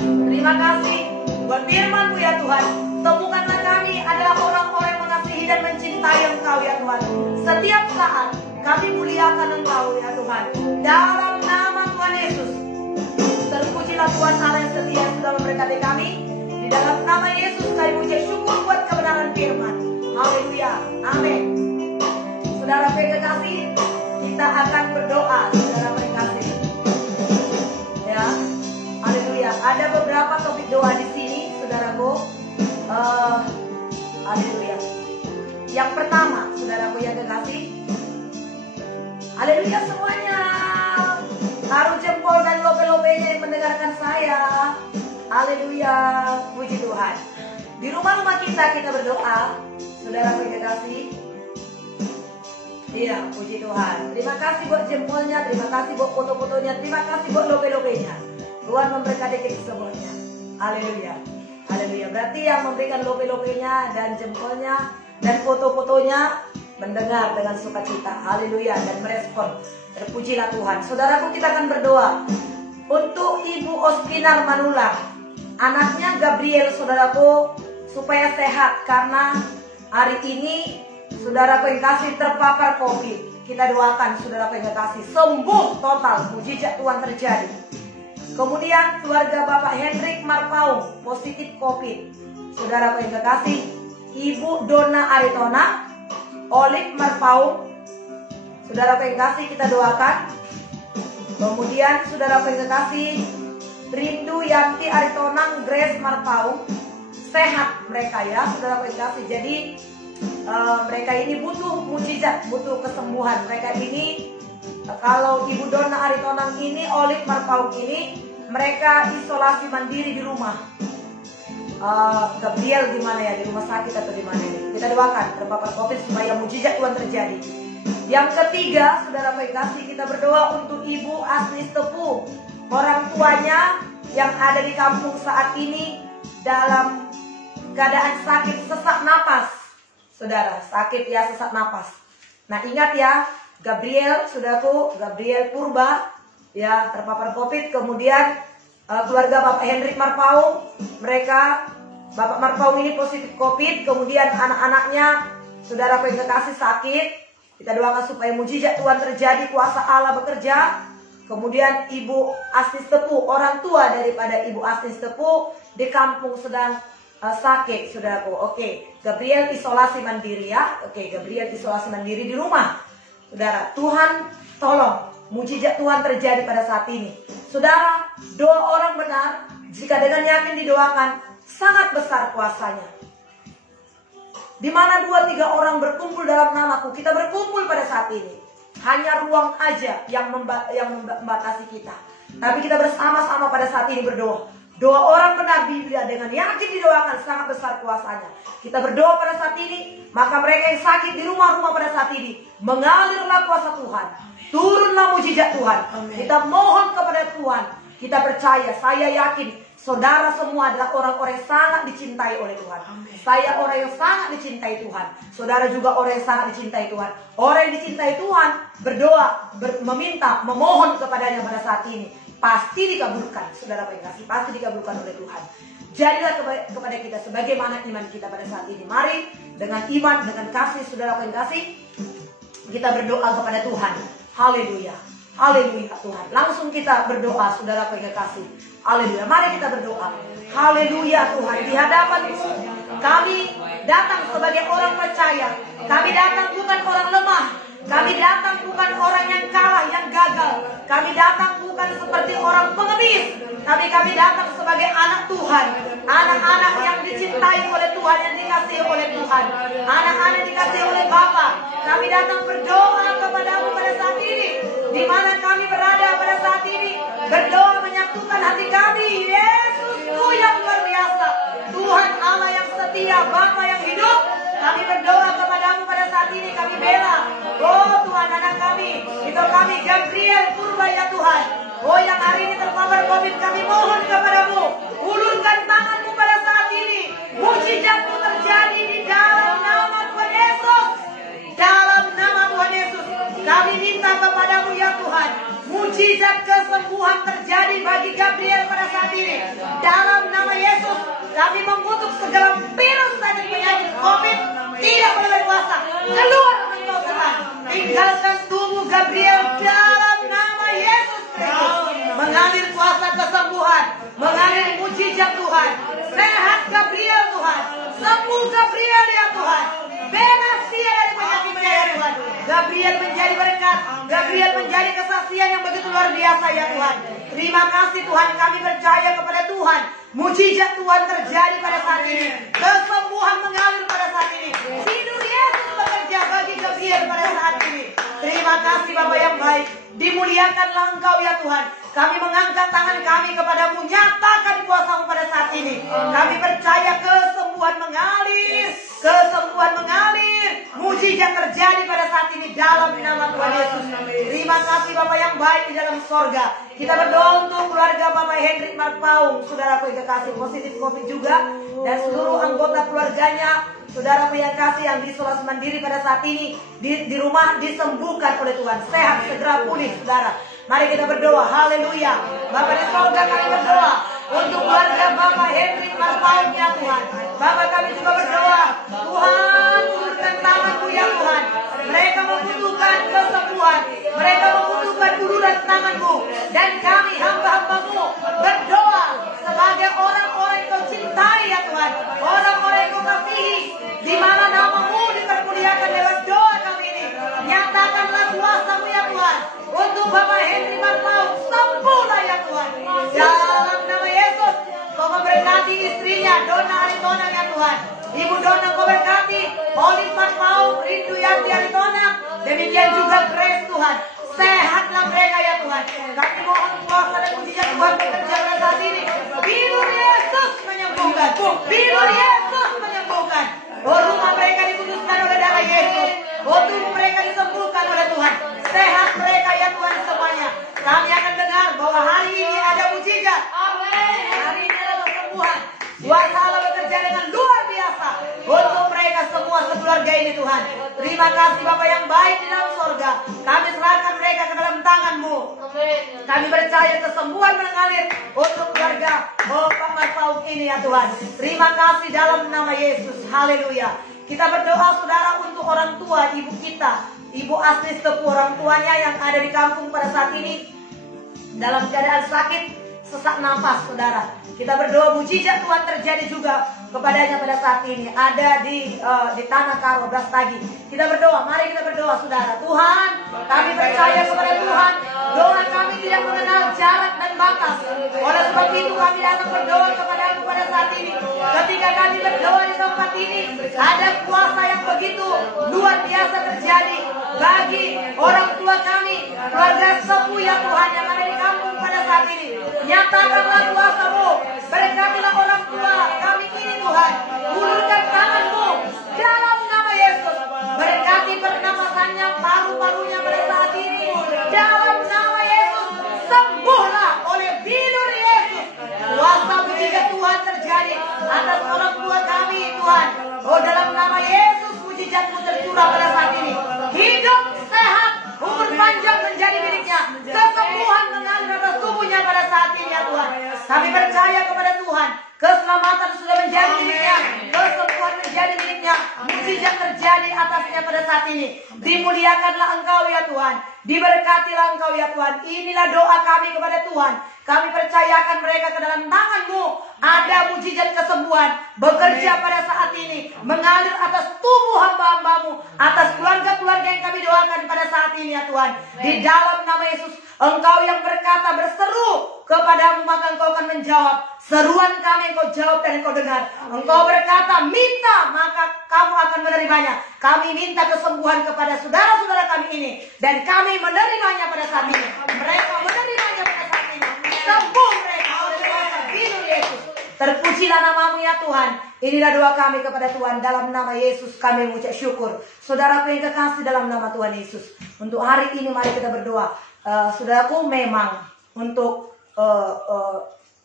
Terima kasih buat firman-Mu ya Tuhan. Tuhan. Temukanlah kami adalah orang-orang yang mengasihi dan mencintai Engkau ya Tuhan. Setiap saat kami muliakan Engkau ya Tuhan. Dalam nama Tuhan Yesus. Terpujilah Tuhan Allah yang setia sudah memberkati kami. Di dalam nama Yesus kami puji syukur buat kebenaran firman. Haleluya. Amin. Saudara kekasih, kita akan berdoa. Saudara kekasih. Ya. Haleluya. Ada beberapa topik doa di sini, saudaraku. Haleluya. Yang pertama, saudaraku yang kekasih. Haleluya semuanya. Taruh jempol dan lope-lopenya yang mendengarkan saya. Haleluya. Puji Tuhan. Di rumah-rumah kita berdoa. Saudaraku yang kekasih. Iya, puji Tuhan. Terima kasih buat jempolnya, terima kasih buat foto-fotonya, terima kasih buat lope-lopenya. Tuhan memberkati kita semuanya. Haleluya. Haleluya. Berarti yang memberikan lope-lopenya dan jempolnya dan foto-fotonya mendengar dengan sukacita. Haleluya. Dan merespon. Terpujilah Tuhan. Saudaraku, kita akan berdoa untuk Ibu Ospinar Manulang, anaknya Gabriel, saudaraku, supaya sehat karena hari ini saudaraku yang kasih terpapar COVID. Kita doakan saudaraku yang kasih sembuh total, mujizat Tuhan terjadi. Kemudian keluarga Bapak Hendrik Marpaung positif COVID. Saudaraku yang kekasih, Ibu Dona Aritona, Olik Marpaung. Saudaraku yang kekasih, kita doakan. Kemudian saudaraku yang kekasih, Rindu Yanti Aritonang, Grace Marpaung. Sehat mereka ya, saudaraku yang kekasih. Jadi mereka ini butuh mujizat, butuh kesembuhan. Mereka ini kalau Ibu Dona Aritonang ini, Olik Marpaung ini, mereka isolasi mandiri di rumah. Gabriel di mana ya, di rumah sakit atau di mana ini? Kita doakan terpapar COVID supaya mujizat Tuhan terjadi. Yang ketiga, saudara kasih, kita berdoa untuk Ibu Asnis Tepu, orang tuanya yang ada di kampung saat ini dalam keadaan sakit sesak napas. Saudara, sakit ya, sesak napas. Nah ingat ya, Gabriel, saudaraku, Gabriel Purba ya terpapar COVID. Kemudian keluarga Bapak Hendrik Marpaung, mereka Bapak Marpaung ini positif COVID. Kemudian anak-anaknya, saudaraku yang kekasih, sakit. Kita doakan supaya mujizat Tuhan terjadi, kuasa Allah bekerja. Kemudian Ibu Asnis Tepu, orang tua daripada Ibu Asnis Tepu di kampung sedang sakit, saudaraku. Oke, Gabriel isolasi mandiri ya. Oke, Gabriel isolasi mandiri di rumah. Saudara, Tuhan tolong mujizat Tuhan terjadi pada saat ini. Saudara, doa orang benar jika dengan yakin didoakan sangat besar kuasanya. Di mana 2-3 orang berkumpul dalam namaku, kita berkumpul pada saat ini. Hanya ruang aja yang membatasi kita. Tapi kita bersama-sama pada saat ini berdoa. Doa orang benar Biblia dengan yakin didoakan sangat besar kuasanya. Kita berdoa pada saat ini, maka mereka yang sakit di rumah-rumah pada saat ini, mengalirlah kuasa Tuhan. Turunlah mujizat Tuhan. Amen. Kita mohon kepada Tuhan. Kita percaya, saya yakin saudara semua adalah orang-orang yang sangat dicintai oleh Tuhan. Amen. Saya orang yang sangat dicintai Tuhan. Saudara juga orang yang sangat dicintai Tuhan. Orang yang dicintai Tuhan berdoa, meminta, memohon kepadanya pada saat ini. Pasti dikabulkan, saudara yang kasih, pasti dikabulkan oleh Tuhan. Jadilah kepada kita sebagaimana iman kita pada saat ini. Mari dengan iman, dengan kasih, saudara yang kasih, kita berdoa kepada Tuhan. Haleluya, haleluya Tuhan. Langsung kita berdoa, saudara yang kasih. Haleluya, mari kita berdoa. Haleluya Tuhan, di hadapan-Mu kami datang sebagai orang percaya. Kami datang bukan orang lemah. Kami datang bukan orang yang kalah, yang gagal. Kami datang bukan seperti orang pengemis. Tapi kami datang sebagai anak Tuhan. Anak-anak yang dicintai oleh Tuhan, yang dikasihi oleh Tuhan. Anak-anak dikasihi oleh Bapa. Kami datang berdoa kepada-Mu pada saat ini. Di mana kami berada pada saat ini. Berdoa menyatukan hati kami. Yesusku yang luar biasa. Tuhan Allah yang setia, Bapa yang hidup. Kami berdoa kepada-Mu pada saat ini. Kami bela. Oh Tuhan, anak kami. Itu kami Gabriel Purba ya Tuhan. Oh yang hari ini terpapar COVID, kami mohon kepada-Mu. Ulurkan tangan-Mu pada saat ini. Mujizat-Mu terjadi di dalam nama Tuhan Yesus. Dalam nama Tuhan Yesus. Kami minta kepada-Mu ya Tuhan. Mujizat kesembuhan terjadi bagi Gabriel pada saat ini. Dalam nama Yesus. Kami mengutuk segala virus dan penyakit COVID tidak boleh berkuasa. Keluar engkau setan. Tinggalkan tubuh Gabriel dalam nama Yesus Kristus. Mengalir kuasa kesembuhan, mengalir mujizat Tuhan. Sehat Gabriel Tuhan, sembuh Gabriel ya Tuhan. Bebas dia dari penyakitnya ya Tuhan. Gabriel menjadi berkat, Gabriel menjadi kesaksian yang begitu luar biasa ya Tuhan. Terima kasih Tuhan, kami percaya kepada Tuhan. Mujizat Tuhan terjadi pada saat ini. Kesembuhan mengalir pada saat ini. Hidup Yesus bekerja bagi Gabriel pada saat ini. Terima kasih Bapa yang baik. Dimuliakanlah Engkau ya Tuhan. Kami mengangkat tangan kami kepadamu. Nyatakan kuasa-Mu pada saat ini. Kami percaya kesembuhan mengalir. Kesembuhan mengalir. Mujizat terjadi pada saat ini dalam nama Tuhan Yesus. Terima kasih Bapa yang baik di dalam sorga. Kita berdoa untuk keluarga Bapak Hendrik Mark Paung. Saudaraku yang kasih positif COVID juga. Dan seluruh anggota keluarganya. Saudaraku yang kasih yang diisolasi mandiri pada saat ini. Di rumah disembuhkan oleh Tuhan. Sehat segera pulih saudara. Mari kita berdoa. Haleluya. Bapak di sorga kami berdoa. Untuk keluarga Bapak Hendrik Mark Paung ya Tuhan. Bapak kami juga berdoa. Tuhan ulurkan tangan-Mu ya Tuhan. Mereka membutuhkan kesembuhan. Mereka membutuhkan uluran tangan-Mu. Dan kami hamba-hamba-Mu berdoa sebagai orang-orang yang Kau cintai ya Tuhan. Orang-orang yang Kau kasihi. Di mana nama-Mu dipermuliakan lewat doa kami ini. Nyatakanlah kuasa-Mu ya Tuhan. Untuk Bapak Hendrik Mark Paung. Sembuhlah ya Tuhan. Dalam nama Yesus. Kau memberkati istrinya Dona Aritona ya Tuhan. Ibu Dona Kau berkati Olive Mark Paung, Rindu Yanti Aritona. Demikian juga Grace Tuhan. Sehatlah mereka ya Tuhan. Kami mohon kuasa dan mujizat Tuhan bekerja pada saat ini. Biru Yesus menyembuhkan. Biru Yesus menyembuhkan. Oh, rumah mereka dikuduskan oleh darah Yesus. Oh, tubuh mereka disembuhkan oleh Tuhan. Sehat mereka ya Tuhan semuanya. Kami akan dengar bahwa hari ini ada mujizat. Hari ini ada kesembuhan. Kuasa Allah bekerja dengan luar biasa untuk mereka semua sekeluarga ini Tuhan. Terima kasih Bapa yang baik di dalam sorga. Kami serahkan mereka ke dalam tangan-Mu. Kami percaya kesembuhan mengalir untuk keluarga Bapak Mark Paung ini ya Tuhan. Terima kasih dalam nama Yesus. Haleluya. Kita berdoa saudara untuk orang tua ibu kita. Ibu Asri Tepu, orang tuanya yang ada di kampung pada saat ini dalam keadaan sakit, sesak nafas saudara. Kita berdoa mujizat Tuhan terjadi juga kepadanya pada saat ini. Ada di Tanah Karo, Brastagi. Kita berdoa, mari kita berdoa saudara. Tuhan, kami percaya kepada Tuhan. Doa kami tidak mengenal jarak dan batas. Oleh sebab itu kami datang berdoa kepada-Mu pada saat ini. Ketika kami berdoa di tempat ini, ada kuasa yang begitu luar biasa terjadi bagi orang tua kami, keluarga sepuh ya Tuhan yang ada di kampung pada saat ini. Nyatakanlah kuasa-Mu, berkatilah orang tua kami ini Tuhan. Ulurkan tangan-Mu dalam nama Yesus. Berkati pernapasannya, paru-parunya pada saat ini. Dalam nama Yesus, sembuhlah oleh bilur Yesus. Kuasa mujizat Tuhan terjadi atas orang tua kami Tuhan. Oh, dalam nama Yesus mujizat-Mu tercurah pada saat ini. Hidup sehat, umur panjang menjadi miliknya. Kesembuhan mengalir atas tubuhnya pada saat ini ya Tuhan. Kami percaya kepada Tuhan. Keselamatan sudah menjadi miliknya. Kesembuhan menjadi miliknya. Mujizat terjadi atasnya pada saat ini. Dimuliakanlah Engkau ya Tuhan. Diberkatilah Engkau ya Tuhan. Inilah doa kami kepada Tuhan. Kami percayakan mereka ke dalam tangan-Mu. Ada mujizat kesembuhan bekerja pada saat ini. Mengalir atas tubuh hamba-hamba-Mu. Atas keluarga-keluarga yang kami doakan pada saat ini ya Tuhan. Di dalam nama Yesus. Engkau yang berkata berseru kepada-Mu maka Engkau akan menjawab. Seruan kami Engkau jawab dan Engkau dengar. Engkau berkata minta maka kamu akan menerimanya. Kami minta kesembuhan kepada saudara-saudara kami ini. Dan kami menerimanya pada saat ini. Mereka menerimanya pada saat ini. Sembuh mereka oleh kuasa bilur Yesus. Terpujilah nama-Mu ya Tuhan. Inilah doa kami kepada Tuhan. Dalam nama Yesus kami mengucap syukur. Saudaraku yang kekasih dalam nama Tuhan Yesus. Untuk hari ini mari kita berdoa. Saudaraku memang untuk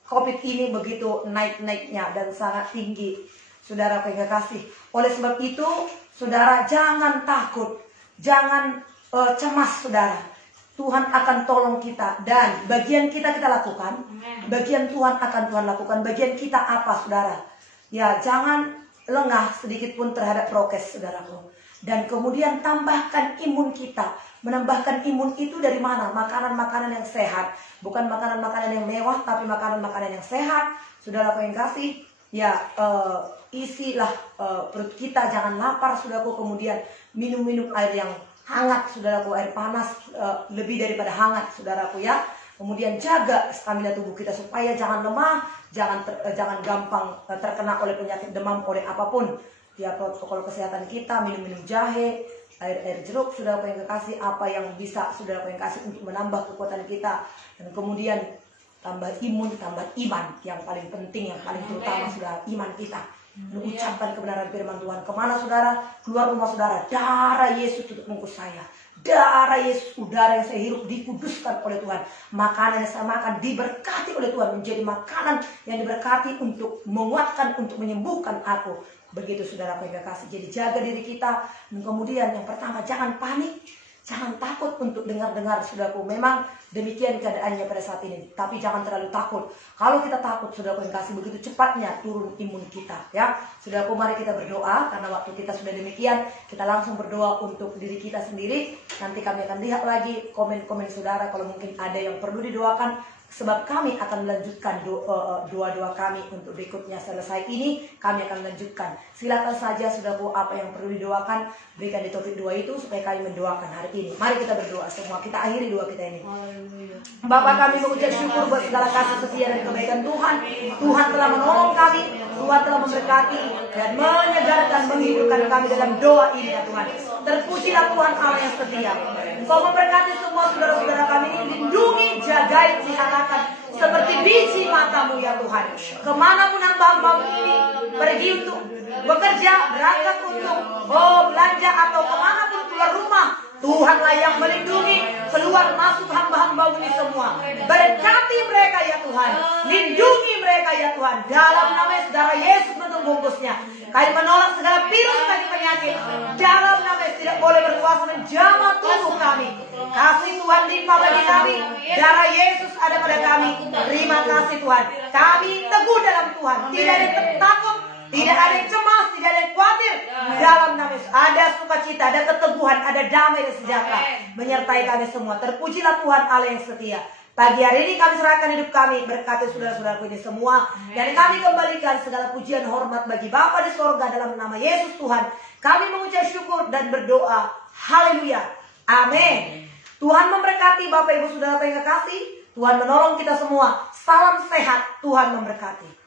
COVID ini begitu naik-naiknya dan sangat tinggi. Saudaraku yang kekasih. Oleh sebab itu saudara jangan takut. Jangan cemas saudara. Tuhan akan tolong kita. Dan bagian kita lakukan. Bagian Tuhan akan Tuhan lakukan. Bagian kita apa saudara? Ya, jangan lengah sedikit pun terhadap prokes, saudaraku. Dan kemudian tambahkan imun kita. Menambahkan imun itu dari mana? Makanan-makanan yang sehat. Bukan makanan-makanan yang mewah, tapi makanan-makanan yang sehat. Saudaraku yang kasih, ya isilah perut kita, jangan lapar, saudaraku. Kemudian minum-minum air yang hangat, saudaraku, air panas lebih daripada hangat, saudaraku ya. Kemudian jaga stamina tubuh kita supaya jangan lemah, jangan gampang terkena oleh penyakit demam, oleh apapun. Ya, protokol kesehatan kita, minum-minum jahe, air jeruk, saudaraku yang kekasih, apa yang bisa saudaraku yang kasih untuk menambah kekuatan kita. Dan kemudian tambah imun, tambah iman. Yang paling penting, yang paling terutama, saudara, iman kita. Mengucapkan kebenaran firman Tuhan. Kemana saudara? Keluar rumah saudara, darah Yesus tutup bungkus saya. Darah Yesus, udara yang saya hirup dikuduskan oleh Tuhan. Makanan yang saya makan diberkati oleh Tuhan. Menjadi makanan yang diberkati untuk menguatkan, untuk menyembuhkan aku. Begitu saudaraku yang kasih. Jadi jaga diri kita. Dan kemudian yang pertama, jangan panik. Jangan takut untuk dengar-dengar, saudaraku. Memang demikian keadaannya pada saat ini. Tapi jangan terlalu takut. Kalau kita takut, saudaraku yang kasih, begitu cepatnya turun imun kita. Ya, saudaraku, mari kita berdoa. Karena waktu kita sudah demikian, kita langsung berdoa untuk diri kita sendiri. Nanti kami akan lihat lagi komen-komen saudara kalau mungkin ada yang perlu didoakan. Sebab kami akan melanjutkan doa-doa kami untuk berikutnya. Selesai ini kami akan melanjutkan. Silakan saja saudaraku, apa yang perlu didoakan, berikan di topik doa itu supaya kami mendoakan hari ini. Mari kita berdoa semua. Kita akhiri doa kita ini. Bapa, kami mengucap syukur buat segala kasih setia dan kebaikan Tuhan. Tuhan telah menolong kami, Tuhan telah memberkati dan menyegarkan, menghiburkan kami dalam doa ini ya Tuhan. Terpujilah Tuhan Allah yang setia. Engkau memberkati semua saudara-saudara kami ini, lindungi, jagai, peliharakan seperti biji matamu ya Tuhan. Kemanapun hamba-hambamu ini pergi untuk bekerja, berangkat untuk belanja atau kemanapun keluar rumah, Tuhanlah yang melindungi keluar masuk hamba-hambamu ini semua. Berkati mereka ya Tuhan, lindungi mereka ya Tuhan. Dalam nama saudara Yesus tutup bungkusnya. Kami menolak segala virus dan penyakit. Dalam nama tidak boleh berkuasa menjamah tubuh kami. Kasih Tuhan limpah bagi kami. Darah Yesus ada pada kami. Terima kasih Tuhan. Kami teguh dalam Tuhan. Tidak ada yang takut, tidak ada yang cemas, tidak ada yang khawatir. Dalam nama Yesus ada sukacita, ada keteguhan, ada damai dan sejahtera menyertai kami semua. Terpujilah Tuhan Allah yang setia. Pagi hari ini kami serahkan hidup kami, berkati saudara-saudaraku ini semua. Dan kami kembalikan segala pujian hormat bagi Bapa di sorga dalam nama Yesus Tuhan. Kami mengucap syukur dan berdoa. Haleluya. Amin. Tuhan memberkati Bapak Ibu Saudara yang kekasih. Tuhan menolong kita semua. Salam sehat. Tuhan memberkati.